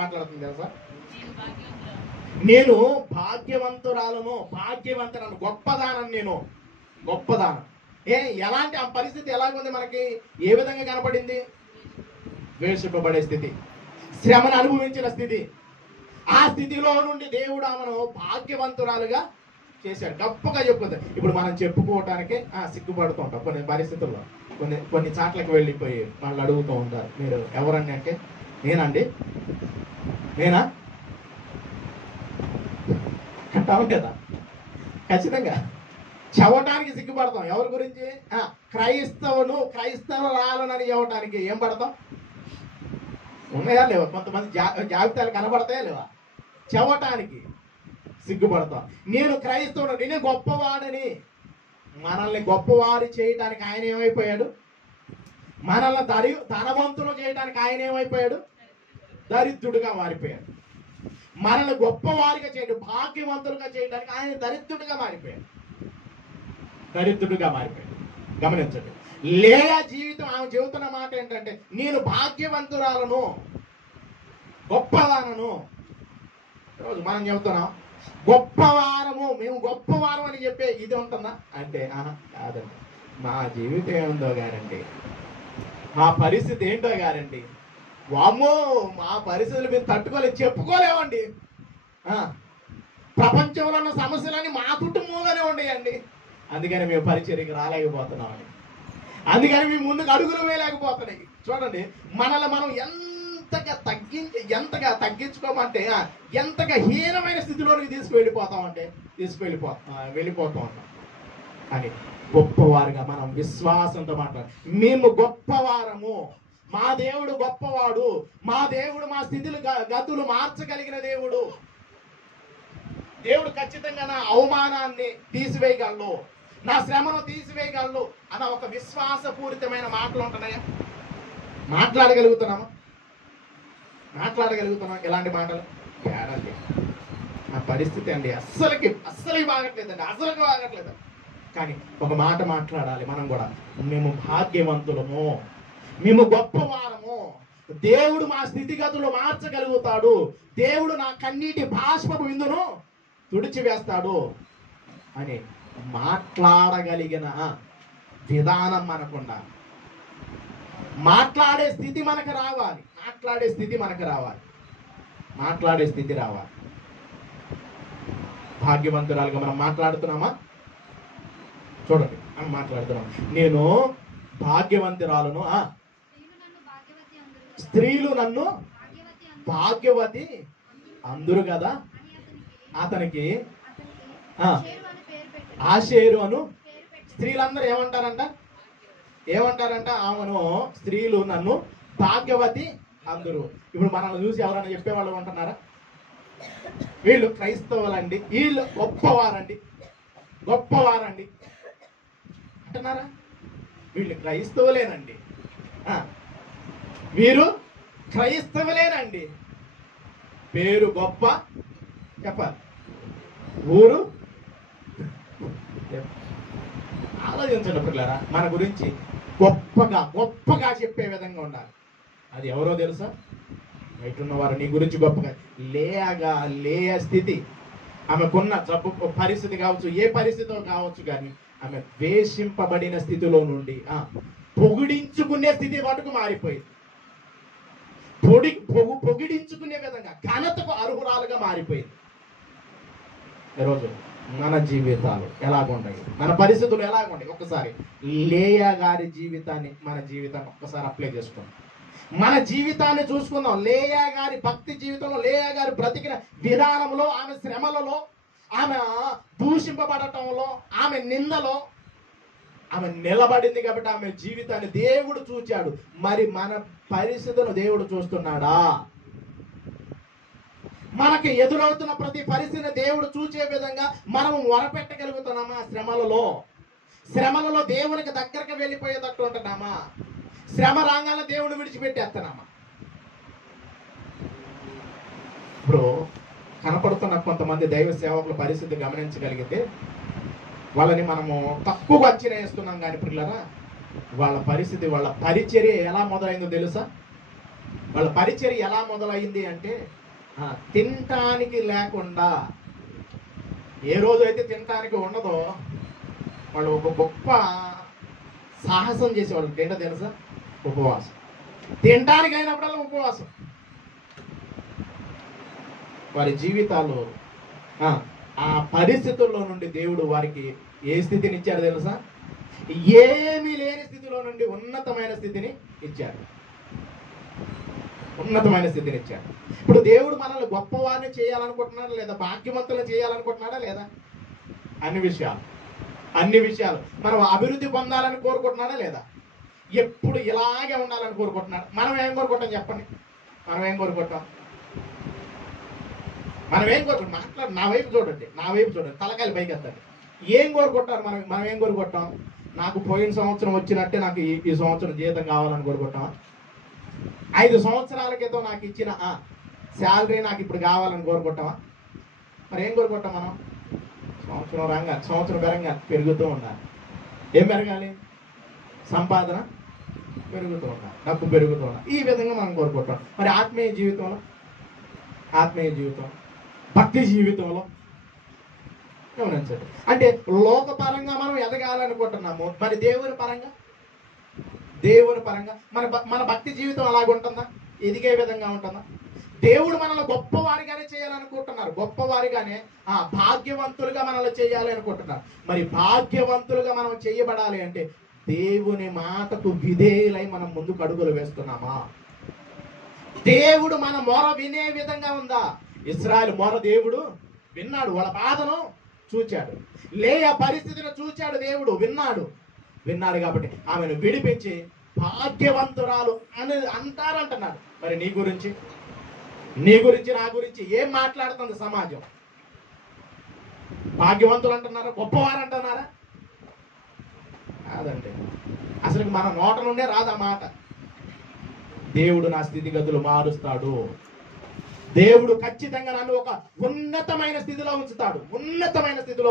మాట్లాడుతుంది తెలుసా? నేను భాగ్యవంతురాలను, భాగ్యవంతురాలను, గొప్పదానం, నేను గొప్పదానం. ఎలాంటి ఆ పరిస్థితి ఎలాగుంది మనకి? ఏ విధంగా కనపడింది? ద్వేషింపబడే స్థితి, శ్రమను అనుభవించిన స్థితి. ఆ స్థితిలో నుండి దేవుడు ఆమెను భాగ్యవంతురాలుగా చేశాడు. గొప్పగా చెప్పుకుంది. ఇప్పుడు మనం చెప్పుకోవటానికి సిగ్గుపడుతూ ఉంటాం కొన్ని పరిస్థితుల్లో. కొన్ని చాట్లకు వెళ్ళిపోయి వాళ్ళు అడుగుతూ ఉంటారు, మీరు ఎవరండి అంటే, నేనా అంటాం కదా. ఖచ్చితంగా చెప్పడానికి సిగ్గుపడతాం. ఎవరి గురించి? క్రైస్తవురాలని చెప్పడానికి ఏం పడతాం? ఉన్నాయా లేవా? కొంతమంది జాబితాలు కనబడతాయా లేవా? చెప్పటానికి సిగ్గుపడతాం. నేను క్రైస్తవుడు, నేను గొప్పవాడని. మనల్ని గొప్పవారు చేయడానికి ఆయన ఏమైపోయాడు? మనల్ని ధనవంతులు చేయడానికి ఆయన ఏమైపోయాడు? దరిద్రుడుగా మారిపోయాడు. మనల్ని గొప్పవారిగా చేయడం, భాగ్యవంతులుగా చేయడానికి ఆయన దరిద్రుడిగా మారిపోయాడు. దరిద్రుడిగా మారిపోయాడు. గమనించండి. లేయా జీవితం, ఆమె చెబుతున్న మాట ఏంటంటే, నేను భాగ్యవంతురాలను, గొప్పవారను. రోజు మనం చెబుతున్నాం గొప్పవారము, మేము గొప్పవారం అని చెప్పే ఇది ఉంటుందా అంటే కాదండి. మా జీవితం ఏముందో గారండి, మా పరిస్థితి ఏంటో గారండి, వామ్మో మా పరిస్థితులు మేము తట్టుకోలేదు, చెప్పుకోలేమండి. ప్రపంచంలో ఉన్న సమస్యలన్నీ మా కుటుంబంలోనే ఉండేయండి. అందుకని మేము పరిచర్యకి రాలేకపోతున్నామని, అందుకని మేము ముందుకు అడుగులు వేయలేకపోతున్నాయి. చూడండి, మనల్ని మనం ఎంతగా తగ్గించుకోమంటే ఎంతగా హీనమైన స్థితిలోనికి వెళ్ళిపోతూ ఉంటాం. అని గొప్పవారుగా మనం విశ్వాసంతో మాట్లాడాలి. మేము గొప్పవారము, మా దేవుడు గొప్పవాడు, మా దేవుడు మా స్థితులు గతులు మార్చగలిగిన దేవుడు. దేవుడు ఖచ్చితంగా నా అవమానాన్ని తీసివేయగలడు, నా శ్రమను తీసివేయగలడు అన్న ఒక విశ్వాసపూరితమైన మాటలు ఉంటున్నాయా? మాట్లాడగలుగుతున్నామా? ఎలాంటి మాటలు? తేడండి. నా పరిస్థితి అండి అస్సలకి బాగట్లేదండి, అసలుకి బాగట్లేదు. కానీ ఒక మాట మాట్లాడాలి మనం కూడా. మేము భాగ్యవంతులము, మేము గొప్పవారము, దేవుడు మా స్థితిగతులు మార్చగలుగుతాడు, దేవుడు నా కన్నీటి బాష్పపు విందును తుడిచివేస్తాడు అని మాట్లాడగలిగిన విధానం మనకుండా, మాట్లాడే స్థితి మనకు రావాలి. భాగ్యవంతురాలుగా మనం మాట్లాడుతున్నామా? చూడండి, మనం మాట్లాడుతున్నాం. నేను భాగ్యవంతురాలను, స్త్రీలు నన్ను భాగ్యవతి అందురు కదా. అతనికి ఆషేరు అను స్త్రీలందరూ ఏమంటారంట? ఆమెను, స్త్రీలు నన్ను భాగ్యవతి అందరూ. ఇప్పుడు మనల్ని చూసి ఎవరైనా చెప్పేవాళ్ళు ఉంటున్నారా? వీళ్ళు క్రైస్తవులండి, వీళ్ళు గొప్పవారండి అంటున్నారా? వీళ్ళు క్రైస్తవులేనండి, వీరు క్రైస్తవులేనండి, పేరు గొప్ప చెప్పాలి, ఊరు. ఆలోచించండి పిల్లరా, మన గురించి గొప్పగా చెప్పే విధంగా ఉండాలి. అది ఎవరో తెలుసా? బయట ఉన్నవారు నీ గురించి గొప్పగా. లేయా స్థితి, ఆమెకున్న జబ్బు పరిస్థితి కావచ్చు, ఏ పరిస్థితో కావచ్చు, కానీ ఆమె ద్వేషింపబడిన స్థితిలో నుండి పొగిడించుకునే స్థితి మటుకు మారిపోయింది. పొగిడించుకునే విధంగా ఘనతకు అర్హురాలుగా మారిపోయింది. ఈరోజు మన జీవితాలు ఎలాగుంటాయి, మన పరిస్థితులు ఎలాగుంటాయి? ఒక్కసారి లేయా గారి జీవితాన్ని, మన జీవితాన్ని ఒక్కసారి అప్లై చేసుకోండి. మన జీవితాన్ని చూసుకుందాం. లేయా గారి భక్తి జీవితంలో, లేయా గారి బ్రతికిన విధానంలో, ఆమె శ్రమలలో, ఆమె దూషింపబడటంలో, ఆమె నిందలో ఆమె నిలబడింది కాబట్టి ఆమె జీవితాన్ని దేవుడు చూచాడు. మరి మన పరిస్థితులను దేవుడు చూస్తున్నాడా? మనకి ఎదురవుతున్న ప్రతి పరిస్థితిని దేవుడు చూచే విధంగా మనము మొరపెట్టగలుగుతున్నామా? శ్రమలలో దేవునికి దగ్గరకు వెళ్ళిపోయేటట్టు ఉంటున్నామా? శ్రమ రాగానే దేవుడు విడిచిపెట్టేస్తున్నామా? ఇప్పుడు కనపడుతున్న కొంతమంది దైవ సేవకుల పరిస్థితి గమనించగలిగితే వాళ్ళని మనము తక్కువ అంచనా వేస్తున్నాం. కానీ పిల్లరా, వాళ్ళ పరిస్థితి, వాళ్ళ పరిచర్య ఎలా మొదలైందో తెలుసా? వాళ్ళ పరిచర్య ఎలా మొదలైంది అంటే, తినటానికి లేకుండా, ఏ రోజు అయితే తినటానికి ఉండదో వాళ్ళు ఒక గొప్ప సాహసం చేసేవాళ్ళు. ఏంటో తెలుసా? ఉపవాసం. తినటానికి అయినప్పుడల్లా ఉపవాసం. వారి జీవితాలు ఆ పరిస్థితుల్లో నుండి దేవుడు వారికి ఏ స్థితిని ఇచ్చారు తెలుసా? ఏమీ లేని స్థితిలో నుండి ఉన్నతమైన స్థితిని ఇచ్చారు. ఇప్పుడు దేవుడు మనల్ని గొప్పవారిని చేయాలనుకుంటున్నాడా లేదా? భాగ్యవంతులు చేయాలనుకుంటున్నాడా లేదా? అన్ని విషయాలు మనం అభివృద్ధి పొందాలని కోరుకుంటున్నాడా లేదా? ఎప్పుడు ఇలాగే ఉండాలని కోరుకుంటున్నాడు. మనం ఏం కోరుకుంటాం చెప్పండి? మనం ఏం కోరుకుంటాం? మాట్లాడు, నా వైపు చూడండి, తలకాయలు పైకి ఎత్తండి. ఏం కోరుకుంటారు? మనం ఏం కోరుకుంటాం? నాకు పోయిన సంవత్సరం వచ్చినట్టే నాకు ఈ సంవత్సరం జీతం కావాలని కోరుకుంటాం. 5 సంవత్సరాల క్రితం నాకు ఇచ్చిన శాలరీ నాకు ఇప్పుడు కావాలని కోరుకుంటామా? మరి ఏం కోరుకుంటాం మనం? సంవత్సరం పెరంగా పెరుగుతూ ఉండాలి. ఏం పెరగాలి? సంపాదన పెరుగుతూ ఉండాలి, డబ్బు పెరుగుతూ ఉండాలి. ఈ విధంగా మనం కోరుకుంటాం. మరి ఆత్మీయ జీవితం, భక్తి జీవితంలో గమనించండి. అంటే లోకపరంగా మనం ఎదగాలనుకుంటున్నాము. మరి దేవుని పరంగా మన భక్తి జీవితం అలాగుంటుందా? ఎదిగే విధంగా ఉంటుందా? దేవుడు మనల్ని గొప్పవారిగానే చేయాలనుకుంటున్నారు. గొప్పవారిగానే భాగ్యవంతులుగా మనల్ని చేయాలి అనుకుంటున్నారు. మరి భాగ్యవంతులుగా మనం చేయబడాలి అంటే దేవుని మాటకు విధేయులై మనం ముందుకు అడుగులు వేస్తున్నామా? దేవుడు మన మొర వినే విధంగా ఉందా? ఇశ్రాయేలు మొర దేవుడు విన్నాడు. వాళ్ళ బాధను చూచాడు. లేయ పరిస్థితిని చూచాడు. దేవుడు విన్నాడు కాబట్టి ఆమెను విడిపించి భాగ్యవంతురాలు అని అంటారంటున్నాడు. మరి నీ గురించి నా గురించి ఏం మాట్లాడుతుంది సమాజం? భాగ్యవంతులు అంటున్నారా? గొప్పవారు అంటున్నారా? కాదండి. అసలు మన నోట నుండే రాదా మాట. దేవుడు నా స్థితిగతులు మారుస్తాడు. దేవుడు ఖచ్చితంగా నన్ను ఒక ఉన్నతమైన స్థితిలో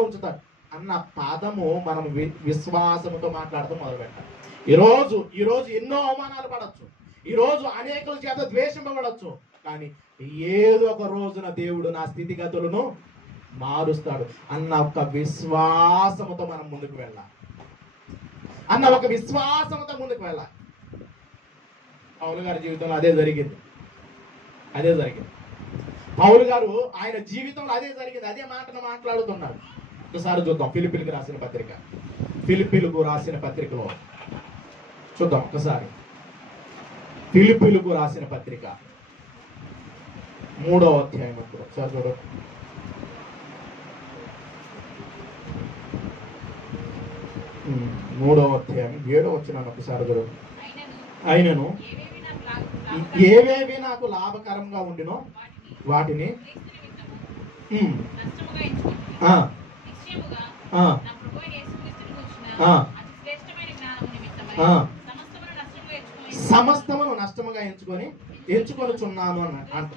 ఉంచుతాడు అన్న పదము మనం విశ్వాసముతో మాట్లాడుతూ మొదలు పెట్టాలి. ఈరోజు ఎన్నో అవమానాలు పడవచ్చు. ఈరోజు అనేకుల చేత ద్వేషింపబడవచ్చు. కానీ ఏదో ఒక రోజున దేవుడు నా స్థితిగతులను మారుస్తాడు అన్న ఒక విశ్వాసముతో మనం ముందుకు వెళ్ళాలి. పౌలు గారి జీవితంలో అదే జరిగింది. పౌలు గారు ఆయన జీవితంలో అదే జరిగింది. అదే మాటను మాట్లాడుతున్నాడు. ఒకసారి చూద్దాం ఫిలిప్పీలకు రాసిన పత్రికలో చూద్దాం. ఒకసారి ఫిలిప్పీలకు రాసిన పత్రిక 3వ అధ్యాయం ఒకసారి చూడు. మూడవ అధ్యాయం 7వ వచనం ఒకసారి చూడు. అయినను ఏవేవి నాకు లాభకరంగా ఉండినో వాటిని సమస్తమును నష్టముగా ఎంచుకొనుచున్నాను అంట.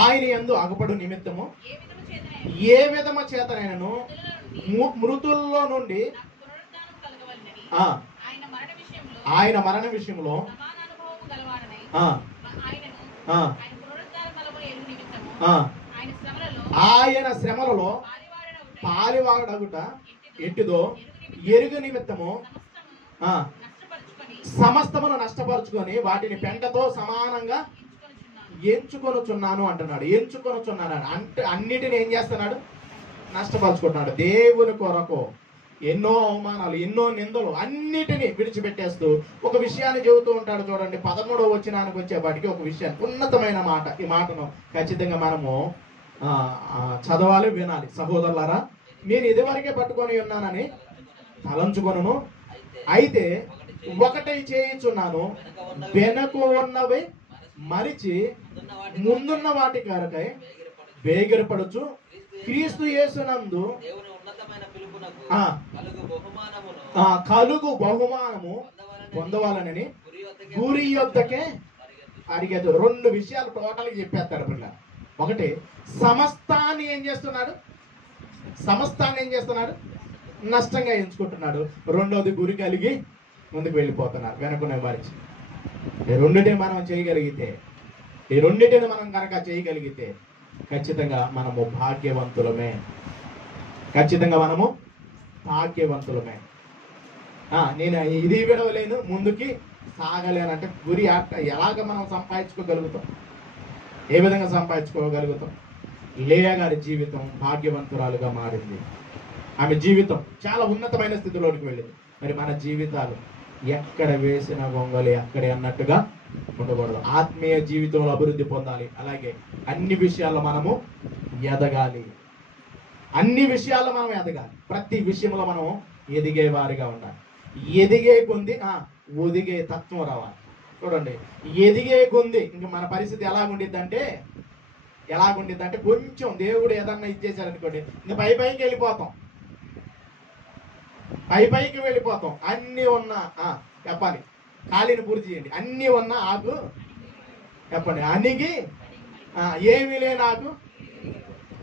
ఆయన యందు అగుపడు నిమిత్తము ఏ విధము చేతనైనను మృతుల్లో నుండి ఆయన మరణ విషయంలో ఆయన శ్రమలలో పాలివాడగుట ఎట్టిదో ఎరుగు నిమిత్తము సమస్తమును నష్టపరుచుకొని వాటిని పెంటతో సమానంగా ఎంచుకొనుచున్నాను అంటున్నాడు. అంటే అన్నిటిని ఏం చేస్తున్నాడు? నష్టపరుచుకుంటున్నాడు. దేవుని కొరకు ఎన్నో అవమానాలు, ఎన్నో నిందలు అన్నిటినీ విడిచిపెట్టేస్తూ ఒక విషయాన్ని చెబుతూ ఉంటాడు. చూడండి 13వ వచనానికి వచ్చేపాటికి ఒక విషయాన్ని, ఉన్నతమైన మాట. ఈ మాటను ఖచ్చితంగా మనము చదవాలి, వినాలి. సహోదరులారా, నేను ఇదివరకే పట్టుకొని ఉన్నానని తలంచుకొను. అయితే ఒకటై చేయించున్నాను, వెనక ఉన్నవి మరిచి ముందున్న వాటి కొరకై వేగిరపడుచు క్రీస్తు యేసునందు కలుగు బహుమానము పొందవాలనని గురి యొద్దకే అడిగేది. 2 విషయాలు టోటల్గా చెప్పేస్తారు పిల్ల. ఒకటి, సమస్తాన్ని ఏం చేస్తున్నాడు? నష్టంగా ఎంచుకుంటున్నాడు. రెండోది, గురి కలిగి ముందుకు వెళ్ళిపోతున్నారు వెనకునే వారికి. ఈ రెండిటిని మనం చేయగలిగితే, కనుక చేయగలిగితే ఖచ్చితంగా మనము భాగ్యవంతులమే. నేను ఇది విడవలేను, ముందుకి సాగలేనంటే గురి ఎలాగ మనం సంపాదించుకోగలుగుతాం? ఏ విధంగా సంపాదించుకోగలుగుతాం? లేయా గారి జీవితం భాగ్యవంతురాలుగా మారింది. ఆమె జీవితం చాలా ఉన్నతమైన స్థితిలోనికి వెళ్ళింది. మరి మన జీవితాలు ఎక్కడ వేసిన గొంగలి అక్కడే అన్నట్టుగా ఉండకూడదు. ఆత్మీయ జీవితంలో అభివృద్ధి పొందాలి. అలాగే అన్ని విషయాల్లో మనము ఎదగాలి. అన్ని విషయాల్లో మనం ఎదగాలి. ప్రతి విషయంలో మనం ఎదిగే వారిగా ఉండాలి. ఎదిగే కొంది ఒదిగే తత్వం రావాలి. చూడండి, ఎదిగే కొంది ఇంక మన పరిస్థితి ఎలాగుండిద్దంటే కొంచెం దేవుడు ఏదన్నా ఇచ్చేసారనుకోండి, ఇంక పైకి వెళ్ళిపోతాం. పైకి వెళ్ళిపోతాం. అన్నీ ఉన్నా చెప్పాలి, ఖాళీని పూర్తి చేయండి. అన్నీ ఉన్నా ఆకు చెప్పండి, అణిగి ఏమీ లే నాకు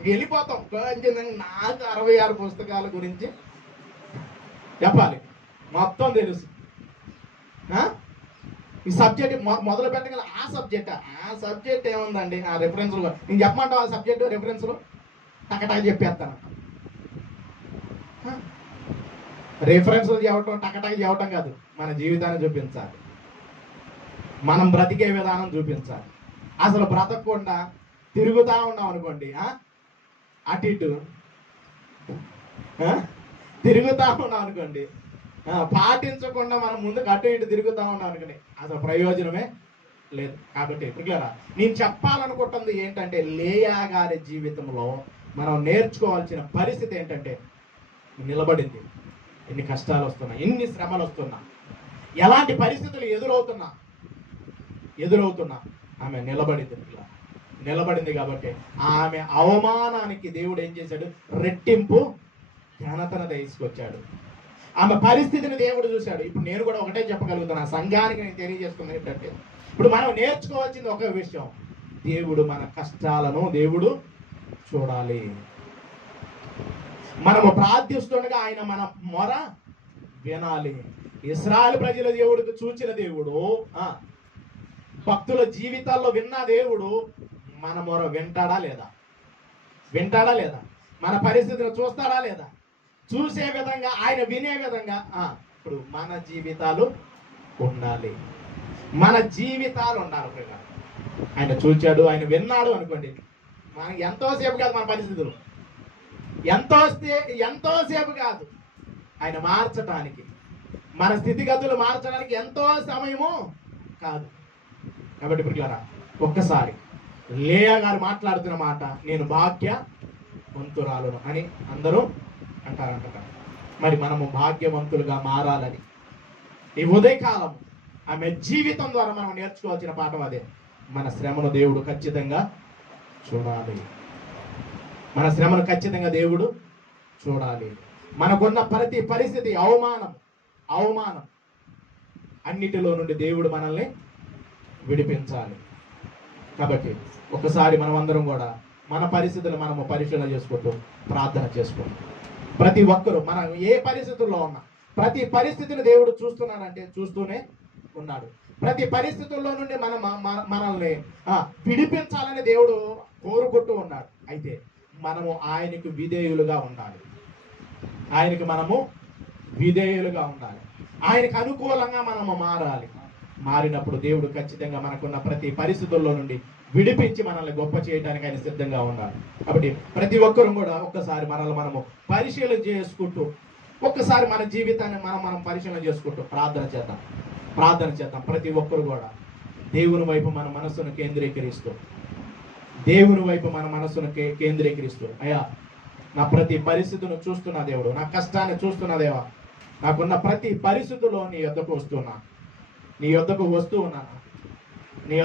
వెళ్ళిపోతాం. నాకు 66 పుస్తకాల గురించి చెప్పాలి, మొత్తం తెలుసు. ఈ సబ్జెక్ట్ మొదలు పెట్టగల ఆ సబ్జెక్ట్ ఏముందండి, ఆ రెఫరెన్స్లు నేను చెప్పమంటావు. ఆ సబ్జెక్ట్ రెఫరెన్స్లు టకటక చెప్పేస్తాను. రెఫరెన్స్లు చెప్పటం టకటక చెప్పటం కాదు, మన జీవితాన్ని చూపించాలి, మనం బ్రతికే విధానం చూపించాలి. అసలు బ్రతకకుండా తిరుగుతా ఉన్నాం అనుకోండి, అటు ఇటు తిరుగుతా ఉన్నాం అనుకోండి, పాటించకుండా మనం ముందుకు అటు ఇటు తిరుగుతా ఉన్నాం అనుకోండి, అసలు ప్రయోజనమే లేదు. కాబట్టి మిగిలిన నేను చెప్పాలనుకుంటుంది ఏంటంటే, లేయా గారి జీవితంలో మనం నేర్చుకోవాల్సిన పరిస్థితి ఏంటంటే, నిలబడింది. ఎన్ని కష్టాలు వస్తున్నా, ఎన్ని శ్రమలు వస్తున్నా, ఎలాంటి పరిస్థితులు ఎదురవుతున్నా ఆమె నిలబడింది. కాబట్టి ఆమె అవమానానికి దేవుడు ఏం చేశాడు, రెట్టింపు ఘనతను తీసుకొచ్చాడు. ఆమె పరిస్థితిని దేవుడు చూశాడు. ఇప్పుడు నేను కూడా ఒకటే చెప్పగలుగుతున్నా, సంఘానికి నేను తెలియజేస్తున్నా ఏంటంటే, ఇప్పుడు మనం నేర్చుకోవాల్సింది ఒక విషయం, దేవుడు మన కష్టాలను దేవుడు చూడాలి. మనము ప్రార్థిస్తుండగా ఆయన మన మొర వినాలి. ఇశ్రాయేలు ప్రజల దేవుడికి చూచిన దేవుడు, భక్తుల జీవితాల్లో విన్న దేవుడు మన మొర వింటాడా లేదా, మన పరిస్థితిని చూస్తాడా లేదా, చూసే విధంగా ఆయన వినే విధంగా ఇప్పుడు మన జీవితాలు ఉండాలి. ఆయన చూచాడు, ఆయన విన్నాడు అనుకోండి, మనకి ఎంతోసేపు కాదు, మన పరిస్థితులు ఎంతోసేపు కాదు, ఆయన మార్చడానికి, మన స్థితిగతులు మార్చడానికి ఎంతో సమయము కాదు. కాబట్టి ఇప్పుడు ఒక్కసారి లేయా గారు మాట్లాడుతున్న మాట, నేను భాగ్యవంతురాలును అని అందరూ అంటారంట. మరి మనము భాగ్యవంతులుగా మారాలని ఈ ఉదయకాలం ఆమె జీవితం ద్వారా మనం నేర్చుకోవాల్సిన పాఠం అదే. మన శ్రమను దేవుడు ఖచ్చితంగా చూడాలి. మనకున్న ప్రతి పరిస్థితి అవమానం అన్నిటిలో నుండి దేవుడు మనల్ని విడిపించాలి. కాబట్టి ఒకసారి మనం అందరం కూడా మన పరిస్థితులు మనము పరిశీలన చేసుకుంటూ ప్రార్థన చేసుకుంటాం. ప్రతి ఒక్కరూ మనం ఏ పరిస్థితుల్లో ఉన్నా, ప్రతి పరిస్థితిని దేవుడు చూస్తూనే ఉన్నాడు. ప్రతి పరిస్థితుల్లో నుండి మనల్ని విడిపించాలని దేవుడు కోరుకుంటూ ఉన్నాడు. అయితే మనము ఆయనకు విధేయులుగా ఉండాలి. ఆయనకు అనుకూలంగా మనము మారినప్పుడు దేవుడు ఖచ్చితంగా మనకున్న ప్రతి పరిస్థితుల్లో నుండి విడిపించి మనల్ని గొప్ప చేయడానికి ఆయన సిద్ధంగా ఉండాలి. కాబట్టి ప్రతి ఒక్కరూ కూడా ఒక్కసారి మనము పరిశీలన చేసుకుంటూ, ఒక్కసారి మన జీవితాన్ని మనం పరిశీలన చేసుకుంటూ ప్రార్థన చేద్దాం. ప్రతి ఒక్కరు కూడా దేవుని వైపు మన మనస్సును కేంద్రీకరిస్తూ అయ్యా, నా ప్రతి పరిస్థితిని చూస్తున్నా దేవుడు, నా కష్టాన్ని చూస్తున్నా దేవా, నాకున్న ప్రతి పరిస్థితుల్లో నీ యొద్దకు వస్తూ ఉన్నాను.